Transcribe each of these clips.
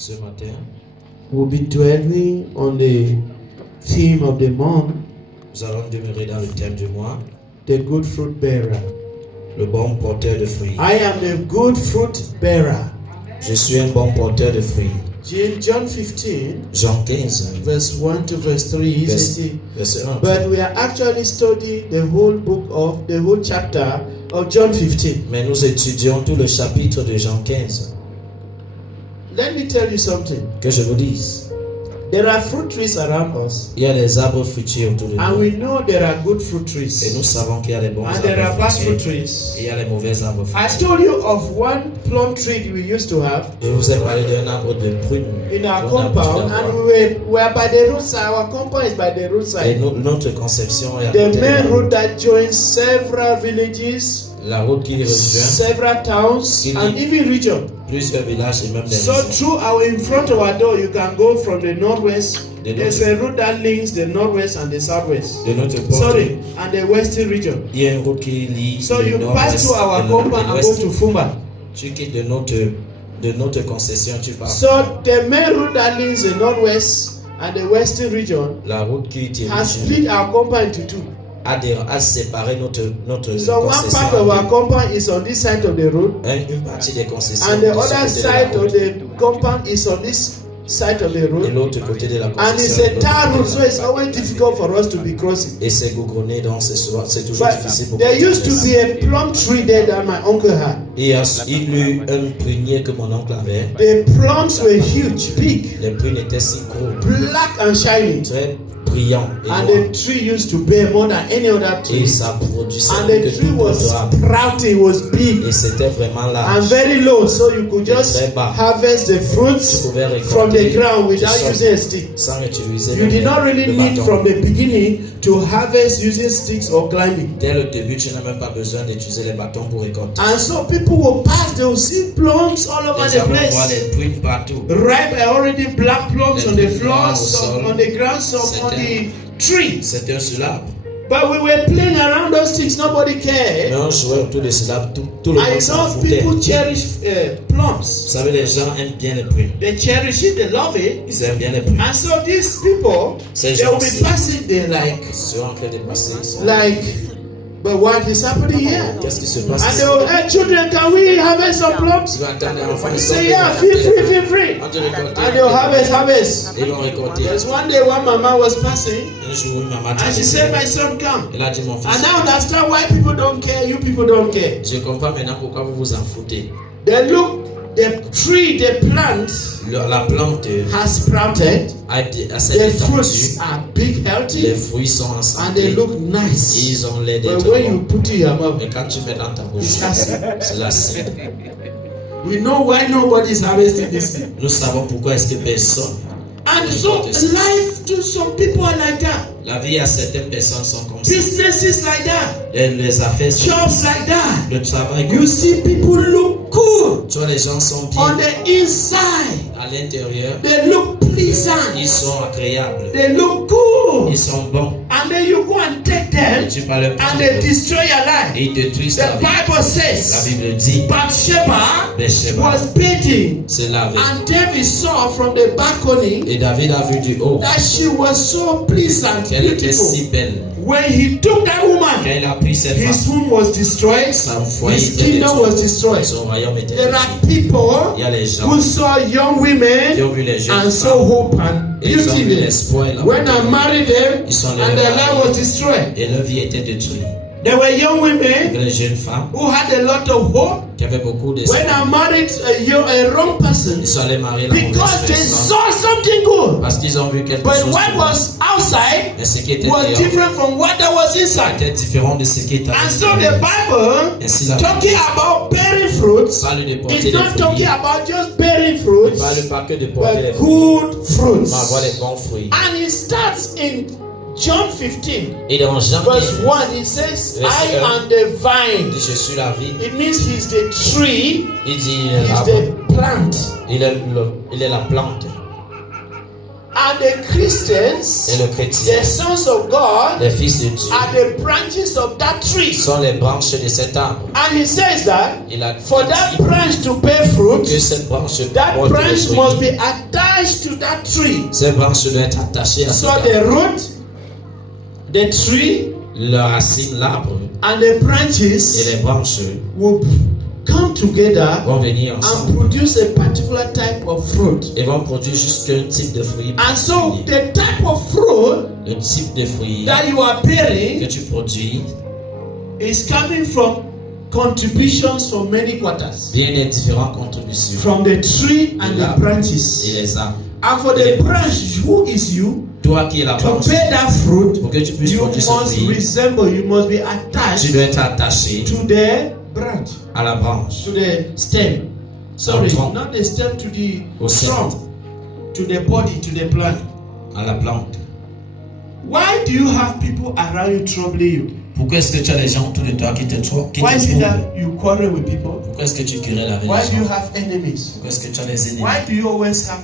Ce matin, we'll be dwelling on the theme of the month, nous allons demeurer dans le thème du mois, the good fruit bearer. le bon porteur de fruits. I am the good fruit bearer. Je suis un bon porteur de fruits. John 15, Jean 15, verse 1 to verse 3, he says, verset 1. but we are actually studying the whole the whole chapter of John 15. Mais nous étudions tout le chapitre de Jean 15. Let me tell you something. Que je vous dise, There are fruit trees around us, il y a des arbres fruitiers autour de and nous. we know there are good fruit Et trees, nous savons qu'il y a les bons and there are arbres bad fruit fruitiers. trees. Et il y a les mauvais arbres I fruitiers. told you of one plum tree we used to have Je vous ai parlé d'un arbre de prune. in our qu'on a compound, l'habitude and d'avoir. we were by the roadside. Our compound is by the Et roadside. notre conception est à The côté de main la road that joins several villages, La route qui rejoint several towns, and even region. plusieurs villages et même des So maisons. through in front of our door, you can go from the northwest. There's a road that links the northwest and the southwest. De notre porte, Sorry, and the western region. il y a une route qui lie So le you nord, pass l'est through our et compound and go l'ouest. to Fumba. Tu quittes de notre concession, tu pars. So the main road that links the northwest and the western region La route qui dirige has split our compound into two. a séparé notre So one concession. part of our compound is on this side of the road, Une partie des concessions and the de ce other côté de la side of route, the compound is on this side of the et road. l'autre côté de la And it's concession. a de l'autre tar côté road, de so la it's always difficult for us to be crossing. Et c'est goudronné, donc c'est toujours difficile But pour there continuer used to ça. be a plum tree there that my uncle had. Il y a eu un prunier que mon oncle avait. The plums were huge, big, Les prunes étaient si gros, black and shiny. très brillants et And noirs. the tree used to bear more than any other Et tree. ça produisait And plus the que tree tout was autre arbre. sprouting, was big Et c'était vraiment and large. very low, so you could just Très bas. harvest the Tu fruits pouvais from the récolter ground du without sol using a stick. sans utiliser You did not really le need bâton. from the beginning to harvest using sticks or climbing. Dès le début, tu n'as même pas besoin d'utiliser les bâtons pour récolter. And so people will pass, they will see plums all over Les the gens vont voir place. les prunes partout. Ripe, already black plums Les on the prunes floor, noires au some sol. on the ground, some on the tree. C'était sur l'arbre. But we were playing around those sticks, nobody cared. Mais on jouait autour de ce arbre, tout le I monde s'en know foutait. people cherish Vous plums. savez, les gens aiment bien les prunes. They cherish it, they love it. Ils aiment bien les prunes. And so these people, Ces they will be gens-ci passing there ils sont en train de passer. Ils sont- but what is happening here? Qu'est-ce qui se passe And ici? they will, hey children, can we harvest some plums? Tu vas attendre les enfants, ils sont Say yeah, feel free, feel free. On te récolte. And they'll harvest. Ils vont récolter. There's one day one mama was passing, Un jour, une maman and she said, my son, come. elle a dit, mon fils, And I understand why people don't care, you people don't care. je comprends maintenant pourquoi vous vous en foutez. They look, the tree, the plant La plante has sprouted, a s'est the fruits étendue, are big, les healthy, fruits sont en and they santé, look et nice. ils ont l'air But d'être when you bons. put it in your mouth, Mais quand tu mets dans ta bouche, it's acid. c'est l'acide. We know why nobody is harvesting this thing. Nous savons pourquoi est-ce que personne. And so life to some people are like that. La vie à certaines personnes sont comme ça. Businesses like that. Les affaires sont Jobs like that. le travail. You see people look good Tu vois, les gens sont on bien the inside. à l'intérieur. They look pleasant. Ils sont agréables. They look good. Ils sont bons. And then you go and take them Et tu vas le and they destroy your life. et ils détruisent ta The vie. Bible La says Bible dit, Bathsheba Bathsheba was bathing, c'est lavé. and David saw from the balcony Et David a vu du haut that she was so pleasant, qu'elle était si beautiful. belle. When he took that Quand woman, il a pris cette his femme, home was destroyed, son foyer his était kingdom was détruit. destroyed. Son royaume était There détruit. are people Il y a les gens who saw young qui women ont vu les jeunes and saw femmes hope and et ils ont beauty vu in them. l'espoir et la When beauté. I married them, Ils sont and allés their mariés. life was destroyed. Et leur vie était détruite. There were young Il y women avait les jeunes femmes who had a lot of hope. qui avaient beaucoup d'espoir. When I married a wrong person, Ils sont allés marier la because mauvaise they personne saw something good. parce qu'ils ont vu quelque But chose. what de bon. was outside Mais ce qui était was dehors different from what that was inside. était différent de ce qui était And so intérieur. the Bible, Ainsi la talking about bearing fruits, parle de porter it's des not fruits. talking about just bearing Il fruits, parle pas que de porter les but fruits, good fruits. mais avoir les bons fruits. And it starts in John 15, Et dans Jean verse 15, 1, it says, Verset I am the il vine. dit, je suis la vie. It means he's the tree, Il dit, il est he's l'arbre. the plant. Il est la plante. And the Christians, Et le chrétien, the sons of God, les fils de Dieu, are the branches of that tree. sont les branches de cet arbre. And he says that Il a for that dit branch to bear fruit, que cette branche that porte des branch must fruits. be attached to that tree. Ces branches doivent être attachées à So cet the arbre. root, the tree, La racine, l'arbre and the et branches les branches will come together vont venir and ensemble produce a particular type of fruit. et vont produire juste un type de fruit. And so particulier. the type of fruit Le type de fruit that you are que bearing tu produis is coming from contributions from many quarters, vient des différentes contributions from the tree and the et branches. les arbres. And for the branch, who is you, Toi qui es la to branche, bear that fruit, pour que tu puisses you produire ce must fruit, resemble, you must be tu attached dois être attaché to the branch, à la branche, to the stem. Sorry, tronc. not the stem, to the Au trunk, to the body, to the plant. à la plante. Why do you have people around you troubling you? Pourquoi est-ce que tu as des gens autour de toi qui te Why is it troublent? that you quarrel with people? Pourquoi est-ce que tu querelles avec Why les do you gens? have enemies? Pourquoi est-ce que tu as des ennemis? Why do you always have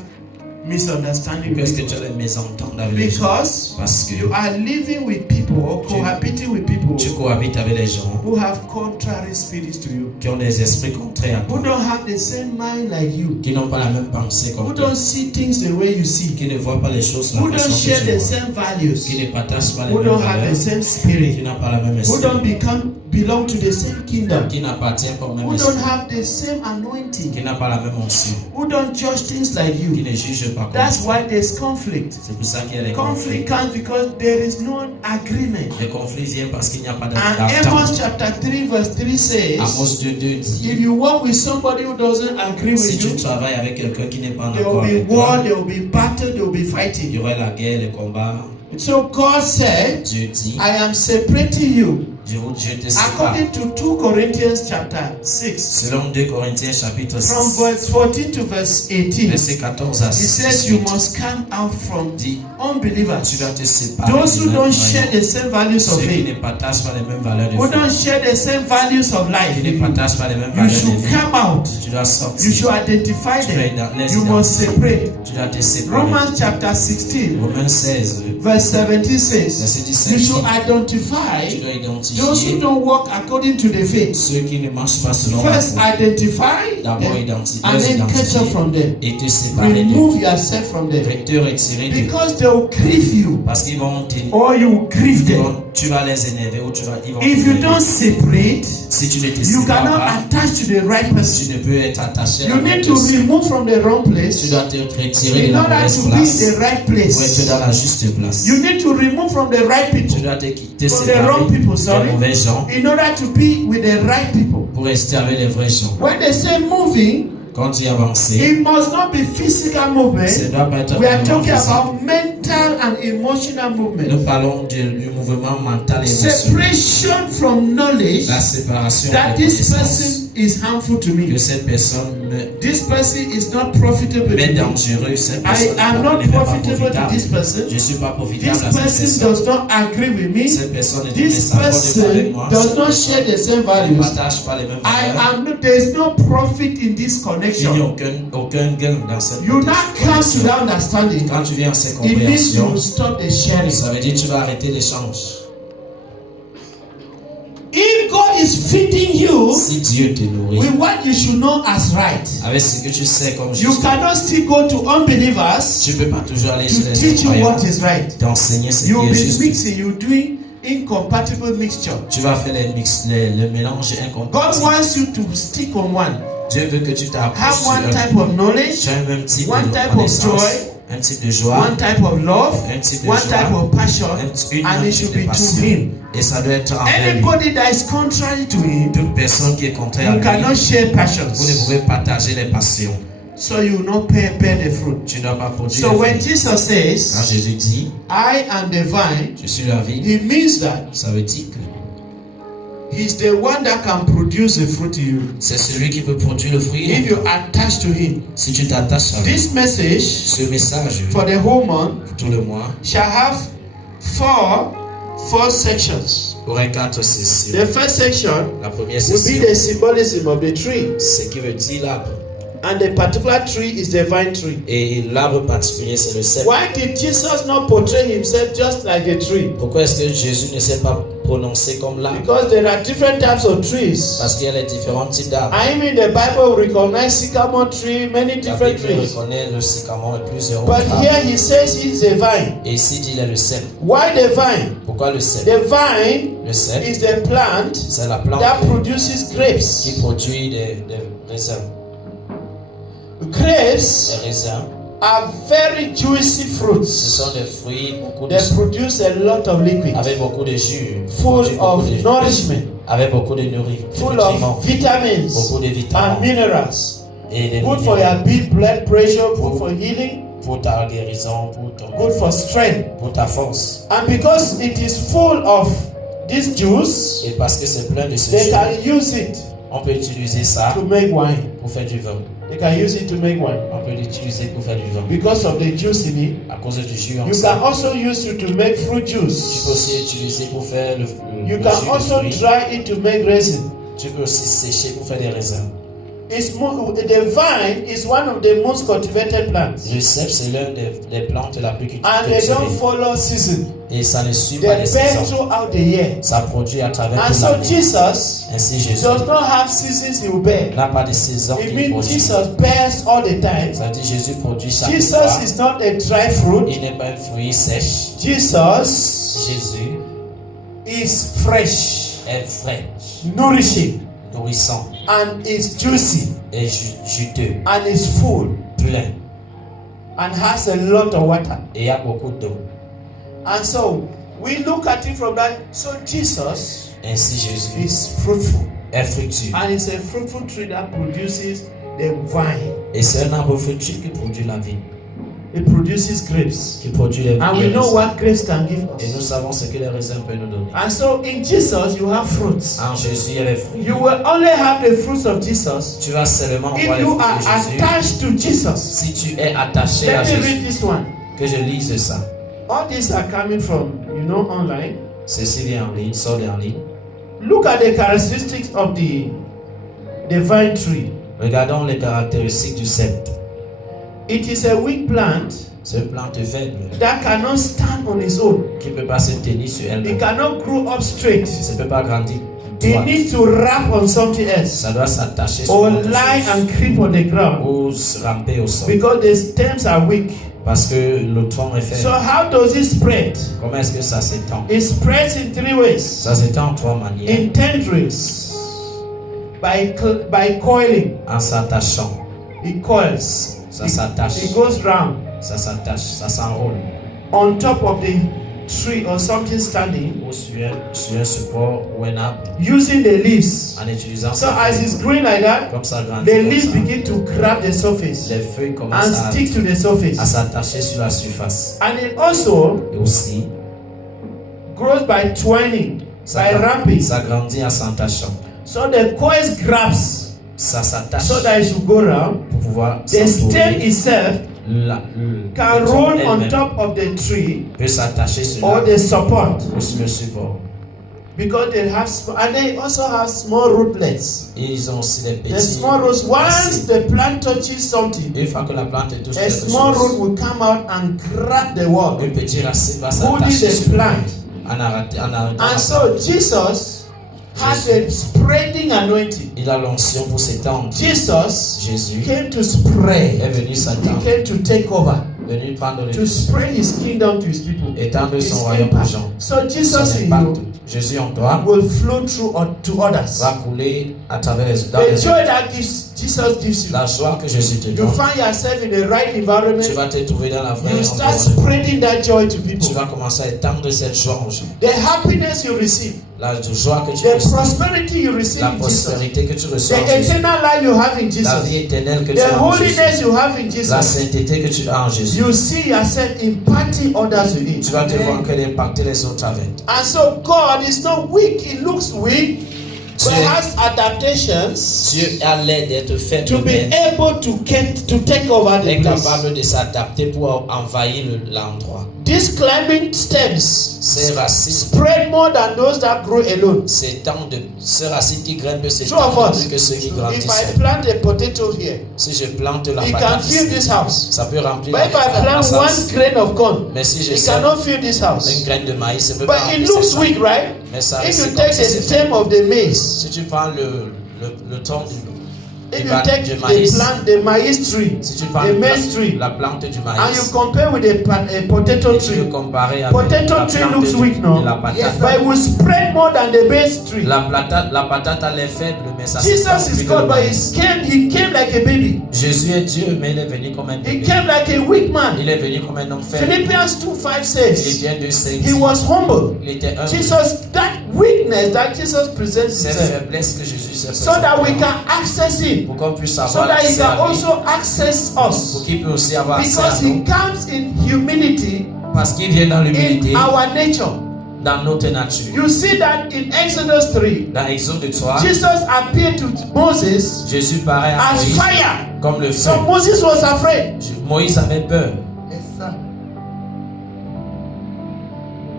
misunderstanding Pourquoi est-ce with que tu people? as des mésententes avec les gens? Because Parce que you are living with people or cohabiting with people tu cohabites avec les gens who have contrary spirits to you, qui ont des esprits contraires à who toi, don't have the same mind like you, qui n'ont pas la même pensée who comme toi, don't see things the way you see, qui ne voient pas les choses de la who don't façon share que the tu vois, same values, qui ne partagent pas les who mêmes don't have the valeurs, same qui spirit, n'ont pas la même who esprit, don't belong to the same kingdom, qui n'appartiennent pas au même who esprit, don't have the same anointing, qui n'a pas la même onction, who don't judge things like qui you. ne juge pas comme That's toi. why there's conflict. C'est pour ça qu'il y a des Conflict conflits. comes because there is no agreement. Les conflits viennent parce qu'il n'y a pas And d'entente. Amos chapter 3 verse 3 says, Amos 2:2 dit, if you work with somebody who doesn't agree si with tu you, travailles avec quelqu'un qui n'est pas en there accord will be avec war, toi, there will be battle, there will be il y fighting. aura la guerre, le combat. So God said, Dieu dit, I am separating you. Dieu te sépare. According to 2 Corinthians chapter 6, Selon 2 Corinthiens chapitre from 6, verse 14 to verse 18, verset 14 à he says you 18, must come out from dit, tu unbelievers, dois te séparer those who des don't share incroyants, the same values of ceux qui faith, ne partagent pas les mêmes valeurs de who don't foi, share the same values of life. qui ne partagent pas les mêmes You valeurs de should vie. come out. Tu dois You sortir, should identify tu them. dois les You must identifier, separate. tu dois te séparer. Romans chapter 16, Romains 16, verse 17 says, verset you 17, should tu identify dois those who identifier don't walk according to the faith. ceux qui ne marchent pas selon la First, foi. identify D'abord, them identifier, and then cut identifier off from them. et te séparer d'eux. Remove yourself from them Et te retirer d'eux. because they will grieve you Parce qu'ils vont te, or you will grieve them. tu vas les énerver ou ils vont If you t'énerver. don't separate, Si tu ne te you sépares cannot pas, attach to the right tu person. ne peux être attaché à You la need bonne to personne. remove from the wrong Tu place dois te retirer de in la order mauvaise to be in place the right pour être place. dans la juste place. You need to remove from the right Tu people dois te from the séparer wrong people, sorry, des mauvais gens in order to be with the right people. pour rester avec les vrais gens. When they say moving, Quand tu avances, it must not be physical movement. ça ne doit pas être We are un talking mouvement physique. about mental and emotional Nous movement. parlons du mouvement mental et émotionnel. Separation from knowledge La séparation that des this connaissances. person is harmful to Que me. cette personne This person is not profitable to m'est me. dangereuse. Cette I personne am n'est not pas profitable to profitable. this person. Je ne suis pas profitable This à cette person personne. does not agree with me. Cette personne ne This s'accorde pas avec person moi. does not share the same Ne values. partage pas les mêmes valeurs. There is no profit in this Il n'y a connection. aucun gain dans cette You now come to that understanding. Quand tu viens à cette It means you compréhension, will stop the sharing. ça veut dire que tu vas arrêter l'échange. If God is feeding you Si Dieu te nourrit with what you should know as right, avec ce que tu sais comme you juste, cannot still go to unbelievers tu ne peux pas toujours aller chez to les teach you incroyants what is right. t'enseigner ce You qui will est be juste. mixing, you doing incompatible mixture. Tu vas faire le mélange God incompatible. wants you to stick on one. Dieu veut que tu t'approches Have sur one un. type of knowledge, Tu as un même type one de type of connaissance, joy, un type de joie, one type of love, un type de one joie, type of passion, une and it should type de be to passion. Him. Et ça doit être envers lui. Anybody that is contrary to Him, Toute personne qui est contraire you à cannot lui, share vous ne passions. pouvez partager les passions. So you will not bear the fruit. Tu ne dois pas produire So les when fruits. Jesus Quand says, Jésus dit, I am the vine, je suis la vie, He means that ça veut dire que He's the one that can produce the fruit in you. c'est celui qui peut produire le fruit. If you attach to Him. Si tu t'attaches à lui, This message ce message for the whole month pour tout le mois shall have four sections. aurait 4 sessions. The first section La première will be session, the symbolism of the tree. c'est ce qui veut dire l'arbre. And the particular tree is the vine tree. Et l'arbre particulier, c'est le cèpe. Why did Jesus not portray himself just like a tree? Pourquoi est-ce que Jésus ne s'est pas prononcé comme l'arbre? Because there are different types of trees. Parce qu'il y a les différents types d'arbres. I mean, the Bible recognizes sycamore tree, many La different Bible trees. reconnaît le sycamore et plusieurs But autres here arbres. he says he's a vine. Et ici, il est le cèpe. Why the vine? Pourquoi le cèpe? The vine Le cèpe, is the plant c'est la plante that produces qui grapes. produit des raisins. Grapes Les raisins, are very juicy ce fruits. sont des fruits beaucoup de, They produce a lot of liquid, avec beaucoup de jus, full produit of beaucoup de- nourishment, avec beaucoup de full nutriments, of vitamins beaucoup de and vitamines minerals. et des Good for minéraux your blood pressure, good for healing, pour ta guérison, good for strength. pour ta force. And because it is full of this juice, Et parce que c'est plein de ce they jus, can use it on peut utiliser ça to make wine. pour faire du vin. They can use it to make wine. On peut l'utiliser pour faire du vin. Because of the juice in it. À cause du jus en You ça. can also use it to make fruit Tu peux juice. aussi utiliser pour faire le You jus can de also fruits. dry it to make resin. Tu peux aussi sécher pour faire des raisins. The vine is one of the most cultivated plants. Le cèpe, c'est l'un des plantes la plus And they don't cultivée. follow season. Et ça ne suit They pas les bear saisons. throughout the year. Ça produit à travers And toute so l'année. Jesus Ainsi, Jésus does not have seasons he will bear. n'a pas de saison It qu'il means produit. Jesus bears all the time. Ça veut dire Jésus produit chaque Jesus fois. is not a dry fruit. Il n'est pas un fruit sèche. Jesus Jésus is fresh, est frais, nourishing, nourrissant and is juicy, et juteux, and is full, plein. and has a lot of water. Et il y a beaucoup d'eau. And so we look at it from that. So Jesus Ainsi, Jésus is fruitful, est fructueux. and it's a fruitful tree that produces the vine. Et c'est un arbre fructueux qui produit la vie, It produces grapes, qui produit les and we know raisins. what grapes can give Et nous us. savons ce que les raisins peuvent nous donner. And so in Jesus you have fruits. En Jésus, il y a les fruits. You will only have the fruits of Jesus Tu vas seulement if voir les you fruits are de Jésus attached to Jesus. si tu es attaché à Let me Jésus. read this one. Que je lise ça. All these are coming from, online. Ceci vient en ligne, sort en ligne. Look at the characteristics of the vine tree. Regardons les caractéristiques du cèpe. It is a weak plant C'est une plante faible that cannot stand on its own. qui ne peut pas se tenir sur It elle-même. cannot grow up straight. Ça ne peut pas grandir It droit. needs to wrap on something else Ça doit s'attacher sur or autre lie chose. and creep on the ground Ou se ramper au sol. because the stems are weak. Parce que le tronc est So faible. how does it spread? Comment est-ce que ça s'étend? It spreads in three ways. Ça s'étend en trois manières. In tendrils, by coiling. En s'attachant. It coils. Ça s'attache. It goes round Ça s'attache. Ça s'enroule. on top of the tree or something standing, Ou sur un support ou un arbre. using the leaves. En utilisant So ses as feuilles. it's growing like that, Comme ça grandit. the comme leaves ça. begin to grab the surface Les feuilles and commencent stick to the à surface. s'attacher sur la surface. And it also Et aussi, grows by twining, ça, by wrapping. ça grandit en s'attachant. So the coils grabs Ça s'attache so that it should go round. pour pouvoir The stem s'entourner. itself Le can tronc roll on elle-même top of the tree peut s'attacher sur or l'arbre the support ou sur le support. because they have and they also have small rootlets. Et ils ont aussi des The petits small roots, once racines. the plant touches something, Une fois que la plante touche a quelque small root chose, will come out and grab the wall, une petite racine va holding s'attacher the sur le plant. en arrêtant la And so Jesus has a spreading anointing. Il a l'onction pour s'étendre. Jesus Jésus came to est spread. venu He s'étendre, came to take over, venu prendre to le spread his kingdom to his people. étendre His son royaume aux impact. gens. So Son Jesus in impact. you Jésus en toi will flow through to others. va couler à travers dans The les joy autres. that Jesus gives you. La joie que Jésus te You donne, find yourself in the right tu environment. vas te trouver dans la vraie You start environnement. spreading that joy to Tu people. vas commencer à étendre cette joie aux gens. The happiness you receive, La joie que tu the reçois, prosperity you receive la in Jesus, prospérité que tu the reçois en Jésus, eternal life you have in la Jesus, vie éternelle que tu the as en Jésus, holiness you have in la Jesus, sainteté que tu as en Jésus. you see yourself impacting others with Tu it. vas te voir que d'impacter les autres avec. And so God is not weak. He looks weak, but Dieu- has adaptations Dieu a l'air d'être fait to be mais able to take over est the place. capable de s'adapter pour envahir l'endroit. These climbing stems ces racines, spread more than those that grow alone. ces racines qui grimpent, c'est True of us. plus que ceux qui grandissent. If I plant a potato here, Si je plante la it can patate fill ici, this house. ça peut remplir But if I plant masse. one grain of corn, Mais si je it sème cannot fill this une house. graine de maïs, ça peut But pas it remplir looks ça. weak, right? Mais ça If c'est you comme take si the c'est stem of the maize, Si tu prends le tronc if du you take du the maïs, plant, the maize tree, si tu prends the maize tree, la plante du and you maïs, compare with a potato et tu veux tree, comparer avec potato la tree plante looks weak, no? de la patate. But it will spread more than the maize tree. La patate elle est faible, mais ça Jesus s'étend is plus que God, le but maïs. he came like a baby. Jésus est Dieu, mais il est venu comme un He bébé. came like a weak man. Il est venu comme un homme faible. Philippians 2:5 says Philippiens 2:5. he was humble. Il était humble. Jesus, that weakness that Jesus presents Cette himself, faiblesse que Jésus s'est so that we présentée, can access him, pour qu'on puisse so avoir that he accès can à lui, also access pour us, qu'il puisse aussi avoir accès à because he nous, comes in humility parce qu'il vient dans l'humilité, in our nature. dans notre nature. You see that in Exodus 3, Dans Exode 3, Jesus appeared to Moses Jésus paraît à as Moïse fire. comme le feu. So Moses was afraid. Moïse avait peur.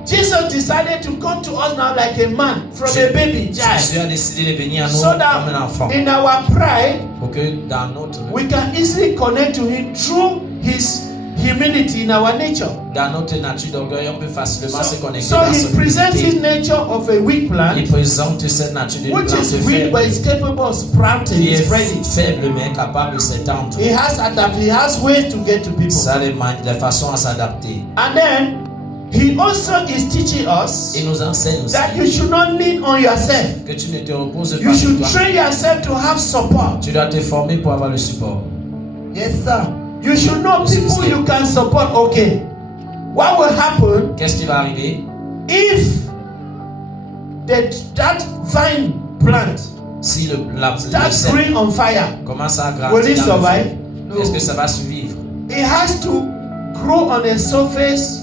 Jesus decided to come to us now like a man, from a baby Jésus child, a décidé de venir à nous so comme un that enfant. in our pride Pour que dans notre we can easily connect to him through his humility in our nature. nature d'orgueil, on peut facilement se connecter So dans he son presents his humilité. nature of a weak plant, Il présente cette nature de which plante is weak but is faible, capable of sprouting, qui est is ready. faible mais capable de s'étendre. He has ways to get to people. Ça les façons à s'adapter. And then he also is teaching us Il nous enseigne aussi that you should not lean on yourself. que tu ne te reposes You pas sur should toi. train yourself to have support. Tu dois te former pour avoir le support. Yes, sir. You should know people you can support. Okay. What will happen Qu'est-ce qui va arriver if that vine plant si le starts cep growing on fire? commence à Will it grandir dans le survive? feu? Est-ce que ça va survivre? It has to grow on a surface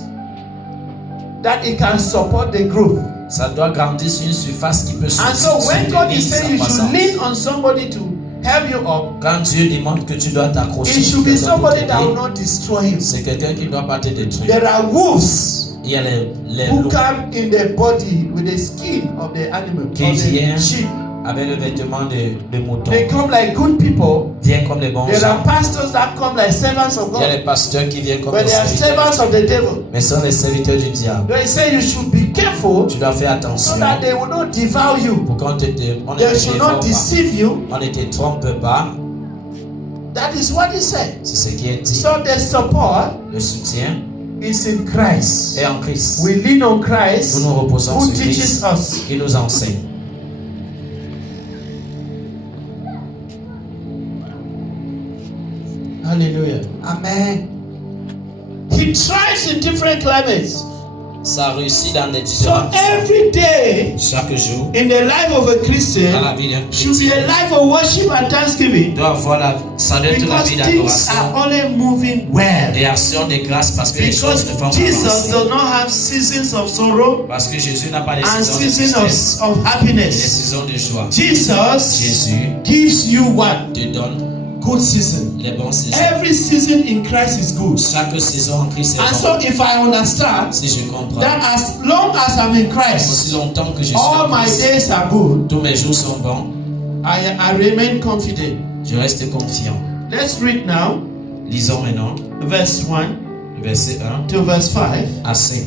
that it can support the growth. Ça doit grandir sur une surface qui peut And so when God is soutenir sa saying you should croissance. lean on somebody to help you up, Quand Dieu demande que tu dois t'accrocher it sur should be quelqu'un pour somebody that will t'aider, not destroy you. c'est quelqu'un qui ne doit pas te détruire. There are wolves Il y a les who loups come in the body with the skin of the animal, of qui the viennent sheep. avec le vêtement de mouton. They come like good people. Viennent comme les bons There gens. are pastors that come like servants of Il y a God, les pasteurs qui viennent comme but les they are serviteurs, servants of the devil. mais sont les serviteurs du diable. They say you should be careful Tu dois faire so attention that they will not devour you. pour qu'on on ne They te should dévore not pas. deceive you. On ne te trompe pas. That is what he said. C'est ce qui est dit. So the support Le soutien is in Christ. est en Christ. We lean on Nous Christ nous reposons who sur teaches Christ us. qui nous enseigne. Hallelujah. Amen. He tries in different climates. Ça réussit dans des So différents every day chaque jour in the life of a dans la Christian vie d'un should be chrétien. a life of worship and thanksgiving, Doit avoir ça doit être la because vie things are d'adoration only moving well. et action de grâce parce que les choses se font Because Jesus avancer. does not have seasons of sorrow Parce que Jésus n'a pas les and saisons de seasons tristesse, of les happiness. saisons de joie. Jesus Jésus gives you what? te donne Good season. les bons saisons. Every season in Christ is good. Chaque saison en Christ And est so bonne. if I understand Si je comprends, that as long as I'm in Christ, aussi longtemps que je suis all en my Christ, days are good, tous mes jours sont bons, I remain confident. je reste confiant. Let's read now Lisons maintenant verse 1 verset 1 to verse 5. à 5.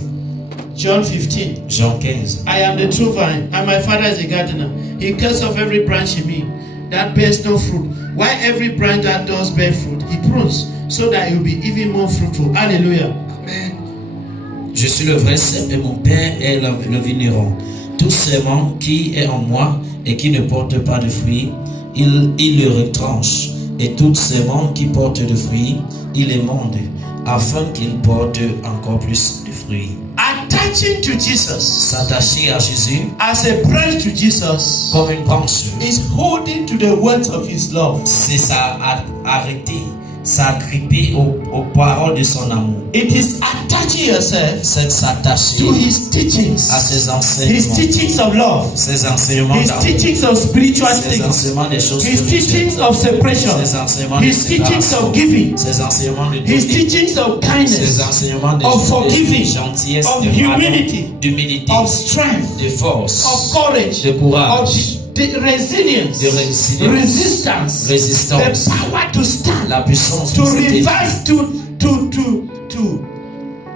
John 15. Jean 15. I am the true vine, and my Father is the gardener. He cuts off every branch in me that bears no fruit, while every branch that does bear fruit, he prunes, so that it will be even more fruitful. Hallelujah. Amen. Je suis le vrai cep et mon Père est le vigneron. Tout sément qui est en moi et qui ne porte pas de fruits, il le retranche. Et tout sément qui porte de fruits, il émonde, afin qu'il porte encore plus de fruits. Attaching to Jesus S'attacher à Jésus as a branch to Jesus comme une branche, is holding to the words of his love. c'est ça, arrêter s'agripper aux paroles de son amour. It is attaching yourself C'est de s'attacher to his teachings, à ses his enseignements, teachings of love, ses enseignements his d'amour, teachings of spiritual ses things, enseignements des choses his teachings spirituelles, of separation, ses enseignements de his teachings séparation, of giving, ses enseignements de his donner, teachings of ses kindness, enseignements de of forgiving, gentillesse, of de pardon, humility, d'humilité, of strength, de force, of courage, de of courage, resilience, de résistance, the power to stand, la puissance to de cet esprit reverse,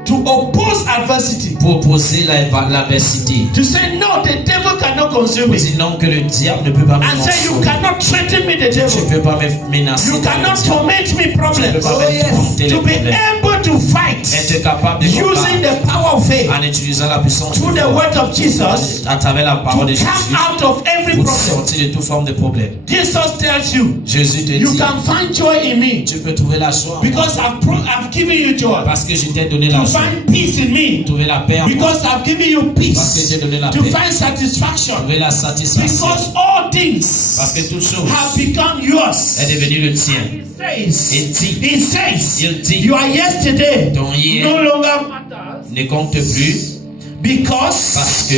to oppose adversity, pour opposer l'adversité. to say no, the devil cannot consume Pour me, dire non que le diable ne peut pas me and say you consommer. cannot threaten me, the Tu devil. ne peux pas me menacer. You par le cannot diable. torment me, Tu ne peux problems. pas me tourmenter les To be problèmes. able to fight Être capable de using combattre the power of faith en utilisant la puissance through de the foi, word of Jesus à travers la parole de to Jésus come out of every pour problem. sortir de toute forme de problème. Jesus tells you, Jésus te you dit, can find joy in me tu peux trouver la joie en moi, because I've given you joy. parce que je t'ai donné la To joie. find peace in me Trouver la paix en moi, because I've given you parce que peace. j'ai donné la To paix. find satisfaction Trouver la satisfaction, because all things parce que toute chose have become yours. est devenue le tien. He says, Il dit, he says, il dit, your yesterday ton hier no longer matters ne compte plus because parce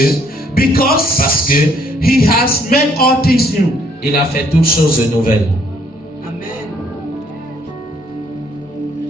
que he has made all things new. il a fait toutes choses nouvelles.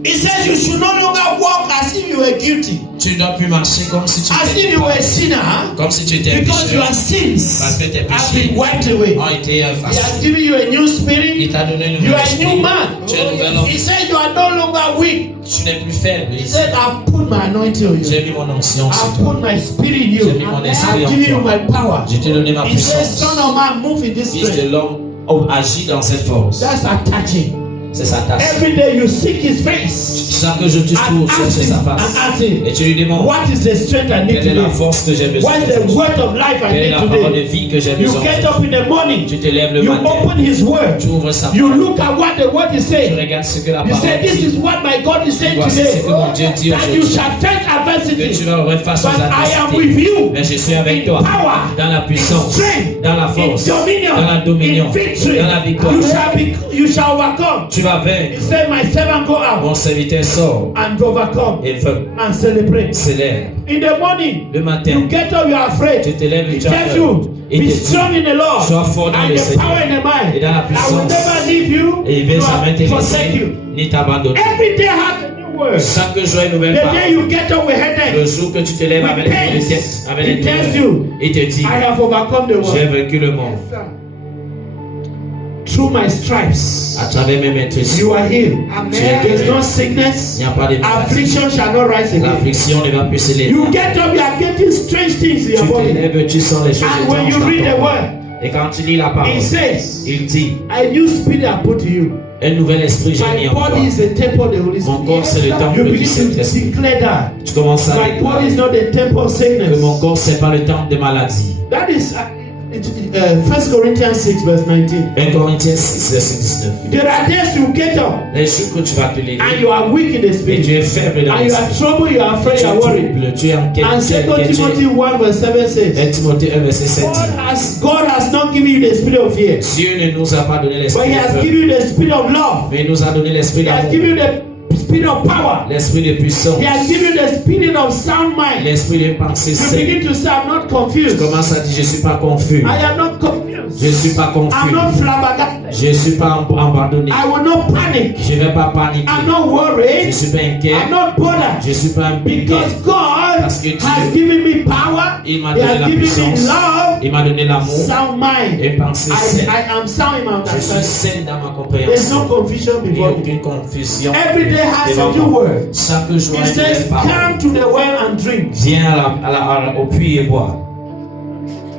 He says you should no longer walk as if you were guilty, Tu ne dois plus marcher comme si tu as if étais you were a sinner, comme si tu étais because your pécheur. sins Parce que tes have péchés been wiped away. ont été He has effacés. given you a new Il spirit. t'a donné un You nouvel are a esprit. new man. Tu es un nouvel homme. He said you are no longer weak. Tu n'es plus faible. He said I've put my anointing on you. J'ai mis mon onction sur I've toi. put my spirit in J'ai you. mis mon esprit I've en given you toi. my power. Je t'ai donné ma He says, puissance. son of man, move in this Fils de strength. l'homme, agis dans cette force. That's attaching. C'est sa tâche. Every day you seek his face. Chaque jour, tu And trouves ask chercher him, sa and face. ask him, Et tu lui demandes, what is the strength I need quelle est to la live? force que j'ai besoin What is de the word of life I Quelle est need la parole de today? vie que j'ai You besoin get up in the morning. Tu te lèves le You matin. open his word. Tu ouvres sa You parole. look at what the word is Tu saying. regardes ce que la You parole say, this dit. is what my God is saying Voici today. ce que mon Dieu dit That you aujourd'hui. shall face Que tu adversity. vas refaire But aux I am with adversités. you. Mais je suis avec In toi. power, Dans la puissance. strength, Dans la in force. dominion, Dans la dominion. in victory. Dans la victoire. You shall overcome. Tu vas He vaincre. said, my servant go out Mon serviteur sort and overcome et and celebrate. célèbre. In the morning, Le matin, you get up, you are afraid. tu te lèves et He tu as tells peur. you, Il be te dit, strong in the Lord sois fort dans and le the Seigneur power in the mind. et dans la I will puissance. never leave you Et il veut nor jamais te forsake you. laisser ni t'abandonner. Every day has a new word. Chaque jour une nouvelle The day parole. you get up with Le headache, jour que tu te lèves avec les maux de tête, avec les He tells douleurs, you, il te dit, I have overcome the j'ai world. vaincu le monde. Through my stripes, À travers mes maîtrises, you are healed. tu es There's guéri. no sickness. Il n'y a pas de maladie. Affliction shall not rise again. L'affliction ne va plus se lever. You get up, you are getting strange things in Tu your te body. lèves, tu sens les choses And when étranges you dans read ton the corps. word, Et quand tu lis la parole, it says, il dit, a new spirit I put in you. un nouvel esprit j'ai mis My en toi. body is the temple of the Holy Mon corps, c'est Spirit. le temple You du begin to Saint-Esprit. declare that. Tu commences à My body is déclarer not the temple of que mon sickness. corps, c'est pas le temple de maladie. That is 1 Corinthians 6 verse 19. 1 Corinthiens 6, verset 19. There are days you get up Les jours que tu vas te lever and you are weak in the et tu spirit. es faible dans And you are l'esprit. troubled, you are afraid, Tu you es are worried. trouble, tu es en quête. And 2 Timothy 1 verse 7 says, 1 Timothée 1, verset 7 dit, God has not given you the spirit of fear, Dieu ne nous a pas donné but l'esprit He de has peur, given you the spirit of love. mais il nous a donné l'esprit He has d'amour, given you the spirit of power. l'esprit de puissance, He has given you the spirit of sound mind. l'esprit de pensée You saine. begin to say, I'm not Tu confused. commences à dire, je ne suis pas confus, I am not confused. je ne suis pas I'm confus, not flabbergasted. je ne suis pas abandonné, I will not panic. je ne vais pas paniquer, I'm not je ne worried. suis pas inquiet, I'm not bothered. je ne suis pas inquiet, Because God Parce que Dieu, has given me power. il m'a He donné has la given me puissance, love. il m'a donné l'amour Sound mind. et pensée saine. I am sound in my Je suis understanding. saine dans ma There's no compréhension. confusion Il n'y a before me. aucune confusion. Every day has devant a new moi. word. Chaque jour, It une says, nouvelle parole. come to the well and drink. Viens au puits et bois.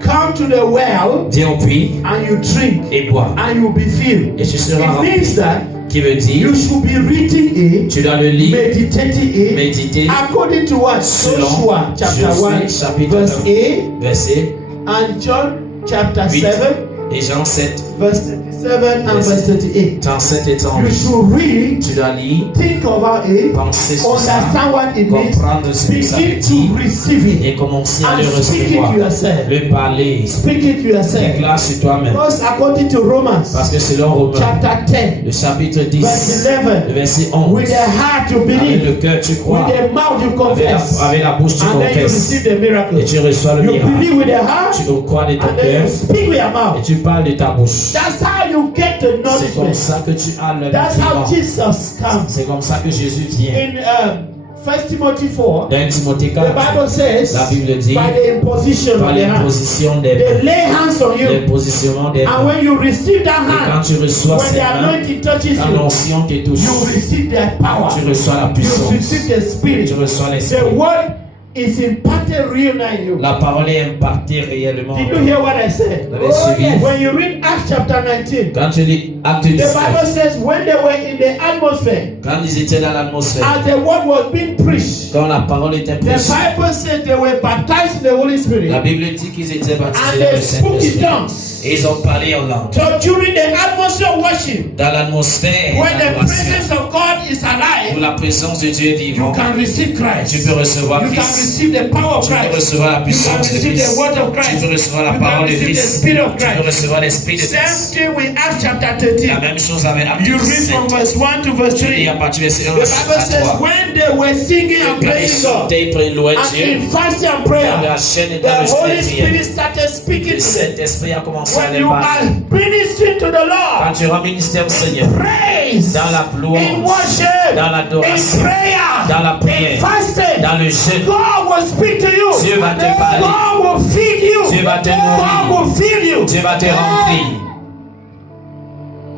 Come to the well Viens au puits and you drink. et bois. And you'll be filled. Et tu seras It rempli. means that Qui veut dire, you should be reading it, tu dois le lire, meditating it, méditer according to what? selon Joshua chapter 1 Josué, chapitre verse 1, 8 verset and John chapter 8 7 Et Jean 7, verse 37 and verse 38. 37 et 38. You should read, Tu dois lire, think about it, penser sur ça, understand what it means, comprendre ce que ça veut begin dire to receive it, et commencer à and le speak it recevoir. to yourself. Le parler, Speak it to yourself. déclare sur toi-même. Because according to Romans Parce que selon Romains, chapter 10, le chapitre 10, verse le 11, verset with 11, the heart you avec believe, le cœur tu crois, with the mouth you confess, avec la bouche tu and then you confesses receive the miracle. et tu reçois le You miracle. believe with the heart, Tu crois de ton and then cœur you speak with your et mouth. tu parles de ta bouche. That's how you get the C'est comme knowledge. ça que tu as le That's how vivant. Jesus comes. C'est comme ça que Jésus vient. In 1 Timothy 4, Dans Timothée the 4, Bible says, la Bible dit, by the imposition par of the hand, l'imposition des they mains, lay hands on you. l'imposition des And mains. when you receive that Et quand hand, tu reçois when ces the mains, anointing touches quand you, l'onction te touche, you receive their power. tu reçois la You puissance, receive the tu spirit. reçois The l'esprit. word is imparted real in you. La parole est impartée réellement. Did you hear what I said? Vous avez suivi? When you read Acts chapter 19, Quand tu lis Acte the Bible 19, says when they were in the atmosphere, quand ils étaient dans l'atmosphère, as the word was being preached, quand la parole était the prêchée, Bible says they were baptized in the Holy Spirit la Bible dit qu'ils étaient and baptisés dans they le spoke in Saint-Esprit. tongues. Et ils ont parlé en langue. So during the atmosphere of worship, Dans l'atmosphère when the d'adoration, presence of God is où alive, la présence de Dieu est you vivante, can receive Christ. tu peux recevoir You can Christ. receive the power of Tu peux Christ. recevoir la You can puissance de receive Christ. the word of Tu Christ. peux recevoir la You can parole de receive the Christ. spirit of Tu peux Christ. recevoir l'esprit de Same Christ. thing with Acts chapter La 13. même chose avec Acte You read 17. from verse 1 to verse Tu lis 3. à partir du verset 1 The Bible à says 3. when they were singing and Quand ils praising God chantaient, ils louaient and Dieu, in fasting and dans prayer, la chaîne et the dans le Holy prière, Spirit started speaking le to them. Saint-Esprit a commencé à When les you parler. are ministering to the Quand Lord, tu rends ministère au Seigneur, praise, dans la in louange, worship, dans in l'adoration, prayer, dans la in prière, fasting, dans le jeûne, God will speak to you. Dieu va te parler. God will feed you. Dieu va te God nourrir. will feed you. Dieu va te remplir.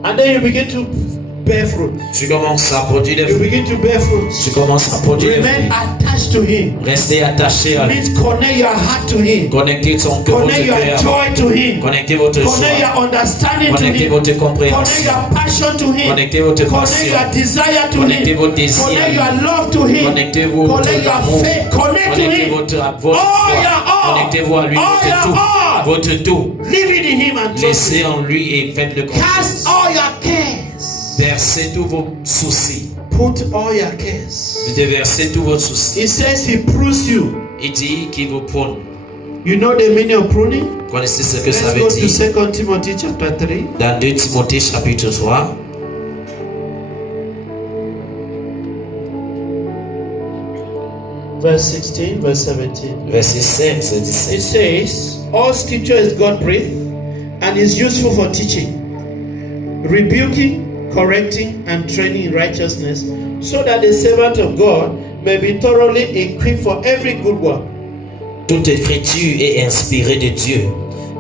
And then you begin to bear fruit. Tu commences à produire des You fruits. begin to bear fruit. Tu commences à produire des Remain fruits. attached to Him. Restez attaché à lui. Means connect your heart to Him. Connectez ton cœur, votre Connect your cœur. joy to Him. Connectez votre Connect joie. your understanding to Connectez Him. votre Connect compréhension. your passion to Him. Connectez votre Connect passion. your desire to Connectez Him. vos désirs. Connect your love to Him. Connectez-vous Connect votre your amour. faith. Connect to Connectez Him. votre All foi. your all. Connectez-vous à lui, All votre your tout. all. Votre tout. Live it in Him and trust Laissez Him. en lui et faites-le Cast confiance. all your cares. Versez tous vos soucis. Put all your cares. Déversez tous vos soucis. He says He prunes you. Il dit qu'il vous prône. You know the meaning of pruning? Connaissez ce que ça Let's veut go to dire 2 Timothy chapter 3. dans 2 Timothée chapitre 3. Verse 16, verse 17. Verset 16 et It 17. says, all scripture is God breathed and is useful for teaching, rebuking, correcting, and training in righteousness, so that the servant of God may be thoroughly equipped for every good work. Toute écriture est inspirée de Dieu,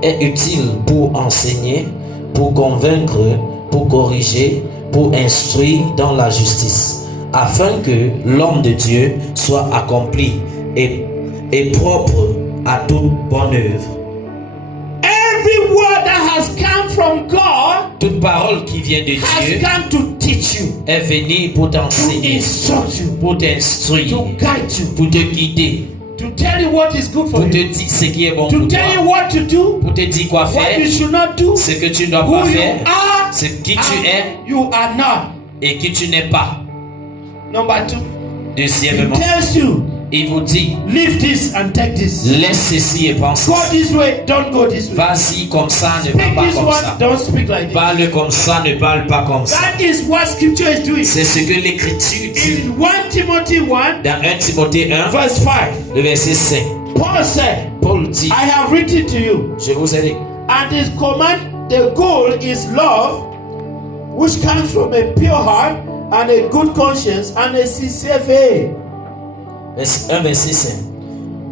est utile pour enseigner, pour convaincre, pour corriger, pour instruire dans la justice, afin que l'homme de Dieu soit accompli et propre à toute bonne œuvre. Every word that has come from God Toute parole qui vient de has Dieu come to teach you, est venue pour to t'enseigner, instruct you, pour t'instruire, to guide you, pour te guider, to tell you what is good for pour te you, dire ce qui est bon to pour tell you toi, what to do, pour te dire quoi what faire, you should not do, ce que tu ne dois who pas you faire, are, ce qui tu and es you are not. et qui tu n'es pas. Number 2, he Deuxièmement, tells you, il vous dit, leave this and take this. laisse ceci et pense. Go this way, don't go this way. Vas-y comme ça, ne parle Speak pas this comme one, ça. don't speak like this. Parle comme ça, ne parle pas comme ça. That is what scripture is doing. C'est ce que l'Écriture dit. In 1 Timothy 1, Dans 1 Timothée 1, verse 5, le verset 5, Paul said, Paul dit, I have written to you, je vous ai dit, and his command, the goal is love, which comes from a pure heart and a good conscience and a sincere faith. 1 verset 5.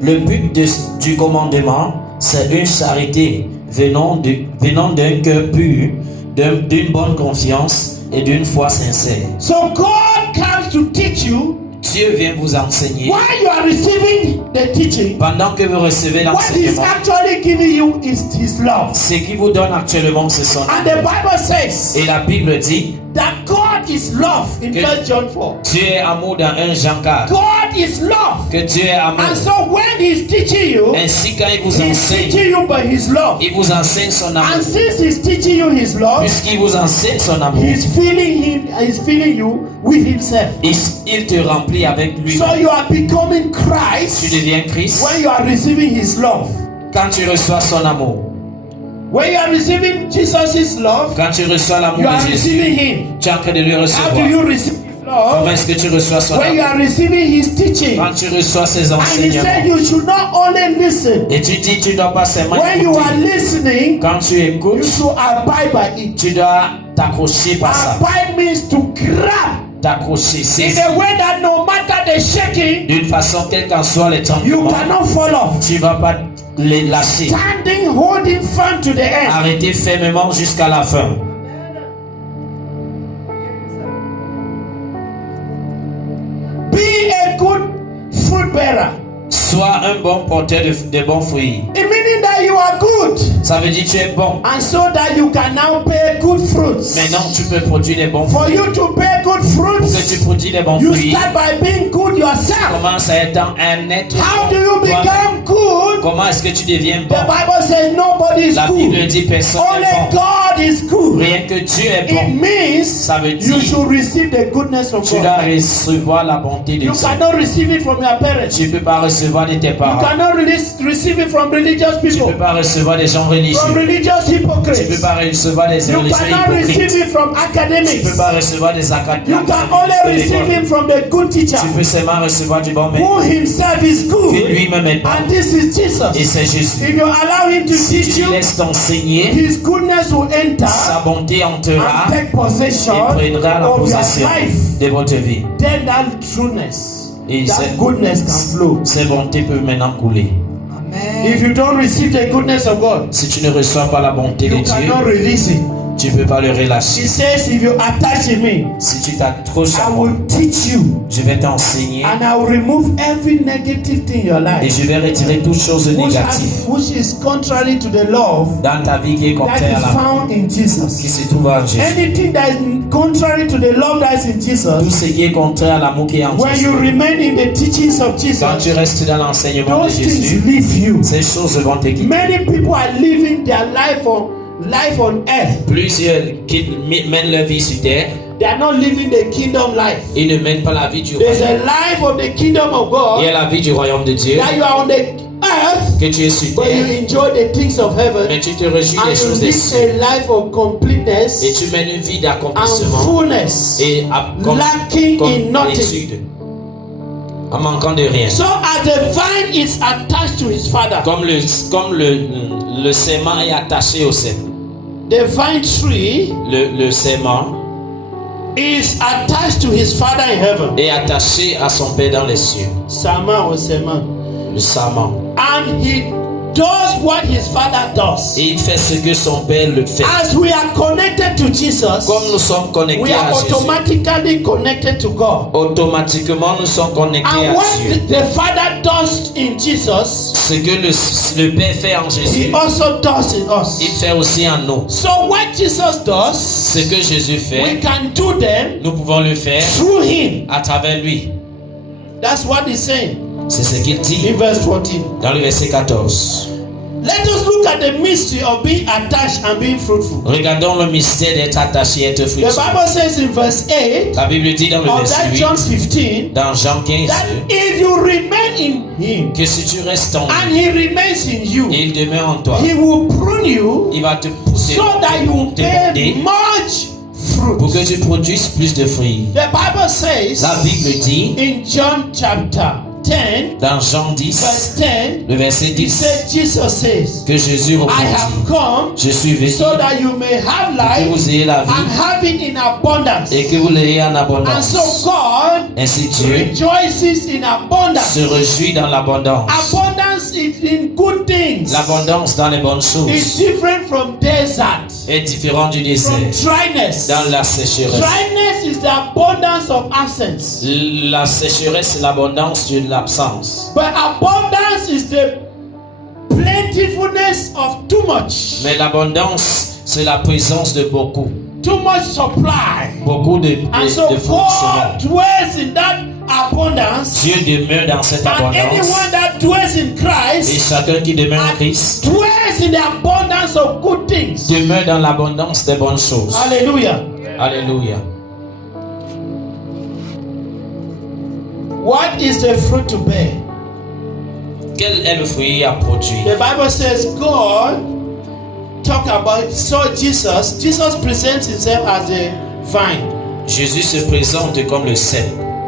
Le but du commandement, c'est une charité venant d'un cœur pur, d'une bonne confiance et d'une foi sincère. So God comes to teach you. Dieu vient vous enseigner. While you are receiving the teaching, Pendant que vous recevez what he's l'enseignement, actually giving you is his love. ce qui vous donne actuellement, c'est son And the amour. Bible says, Et la Bible dit, that God is love in Que 1 John 4. Dieu est amour dans 1 Jean 4. God is love. Que Dieu est amour. And so when he's teaching you, Ainsi quand il vous he's enseigne, teaching you by his love. il vous enseigne son And amour. since he's teaching you his love, Puisqu'il vous enseigne son amour, he's filling you with himself. il te remplit avec lui. So you are becoming Tu Christ deviens Christ when you are receiving his love. quand tu reçois son amour. When you are receiving Jesus' love, Quand tu reçois you l'amour are de Jésus, receiving him. tu es en train de lui How do recevoir. you receive his love? Comment est-ce que tu reçois son When you amour? are receiving his teaching. Quand tu reçois ses And he said enseignements. you should not only listen. Et tu dis, tu ne dois pas seulement When you are écouter. listening, Quand tu you écoutes, should abide by it. tu dois t'accrocher par ça. Abide means to grab T'accrocher, in c'est a way that no matter the shaking, d'une façon, quel qu'en soit les you tremblements, cannot fall off. tu ne vas pas les lâcher. Standing, holding firm to the end. Arrêtez fermement jusqu'à la fin. Be a good fruit bearer. Sois un bon porteur de bons fruits. It meaning that you are good, Ça veut dire que tu es bon. and so that you can now bear good fruits. Maintenant, tu peux produire des bons For fruits. you to bear good Pour que fruits, tu produis des bons you fruits, start by being good yourself. commence à être un être How do you bon toi-même. become good? Comment est-ce que tu deviens bon? The Bible says nobody is La Bible good. dit personne Only n'est bon. God is good. Rien que Dieu est It bon. means Ça veut you dire should receive the goodness from tu dois God. recevoir la bonté de You Dieu. cannot receive it from your parents. Tu ne peux pas recevoir de tes You parents. cannot receive it from religious Tu ne peux people, pas recevoir des gens from religieux. religious Tu ne peux hypocrites. pas recevoir des You religieux cannot receive hypocrites. it from Tu ne academics. peux pas recevoir des académiques. You can only receive it from the good teacher Tu peux seulement recevoir du bon maître who himself is qui good. lui-même est bon. And this is Et Jesus. c'est Jésus. If you allow him to Si teach tu you, laisses t'enseigner, his goodness will enter sa bonté entrera and take possession et prendra la of your possession life. de votre vie. Then that trueness, Et that goodness can flow. ces bontés peuvent maintenant couler. If you don't receive the goodness of God, Si tu ne reçois pas la bonté de you Dieu, cannot release it. tu ne peux pas le He relâcher. says, if you attach in me, Si tu t'accroches à I moi, will teach you je vais t'enseigner and I will remove every negative thing in your et life je vais retirer toute chose négative which is contrary to the love dans ta vie qui est that contraire à is la found in qui Jesus. se trouve en Jésus. Anything that is contrary to the love that is in Tout Jesus, ce qui est contraire à l'amour qui est en when Jésus. you remain in the teachings of Quand tu Jesus, restes dans l'enseignement de those things Jésus, leave you. ces choses vont te quitter. Many people are living their life on earth. Plusieurs qui mènent leur vie sur terre, They are not living the kingdom life. ils ne mènent pas la vie du There's royaume. a life of the kingdom of Il y a God la vie du royaume de Dieu, that you are on the earth, que tu es sur but you terre, enjoy the things of heaven mais tu te réjouis des and choses you des live cieux. a life of completeness Et tu mènes une vie and d'accomplissement fullness, et lacking in nothing. complétude, en manquant de rien. So as the vine is attached to his father, Comme le sément est attaché au sément. the vine tree Le sément is attached to his father in heaven. est attaché à son Père dans les cieux. Sama or Sema. Le sément. And he does what his father does. Et il fait ce que son Père le fait. As we are connected to Jesus, Comme nous sommes we connectés are à Jésus, automatically connected to God. automatiquement nous sommes connectés And à what Dieu. the Father does in Jesus, Ce que le Père fait en He Jésus, also does in us. il fait aussi en nous. So what Jesus does, Ce que Jésus we fait, can do them nous pouvons le faire through Him. à travers lui. That's what He's saying C'est ce qu'il dit in verse 14. dans le verset 14. Let us look at the mystery of being attached and being fruitful. Regardons le mystère d'être attaché et être The fructueux. Bible says in verse 8 La Bible dit dans le of verset that 8, John 15 dans Jean 15, that if you remain in Him que si tu restes en and lui He remains in you, et il demeure en toi, He will prune you il va te pousser, so that you will te bear monter much pour fruit. que tu produises plus de fruits. The Bible says La Bible dit in John chapter 10, dans Jean 10, verse 10, le verset He 10, said, Jesus says, que Jésus I répondit, have come je suis venu so that you may have que life vous ayez la and vie have it in abundance. et que vous l'ayez en And abondance. so God Ainsi Dieu rejoices in abundance. se réjouit dans l'abondance. Abundance is in good things. L'abondance dans les bonnes It's choses different from desert, est différente du from désert, dryness. dans la sécheresse. Dryness is the abundance of absence. La sécheresse, c'est l'abondance de l'absence. But abundance is the plentifulness of too much. Mais l'abondance, c'est la présence de beaucoup. too much supply. beaucoup de And so fonctionnement. God dwells in that abundance. Dieu demeure dans cette And abondance. anyone that dwells in Et Christ chacun qui demeure en Christ dwells in the abundance of good things. demeure dans l'abondance des bonnes choses. Hallelujah. Alléluia. What is the fruit to bear? Quel est le fruit à produire? The Bible says God talk about Jesus. Jesus presents himself as a vine. Jésus se présente comme le cep.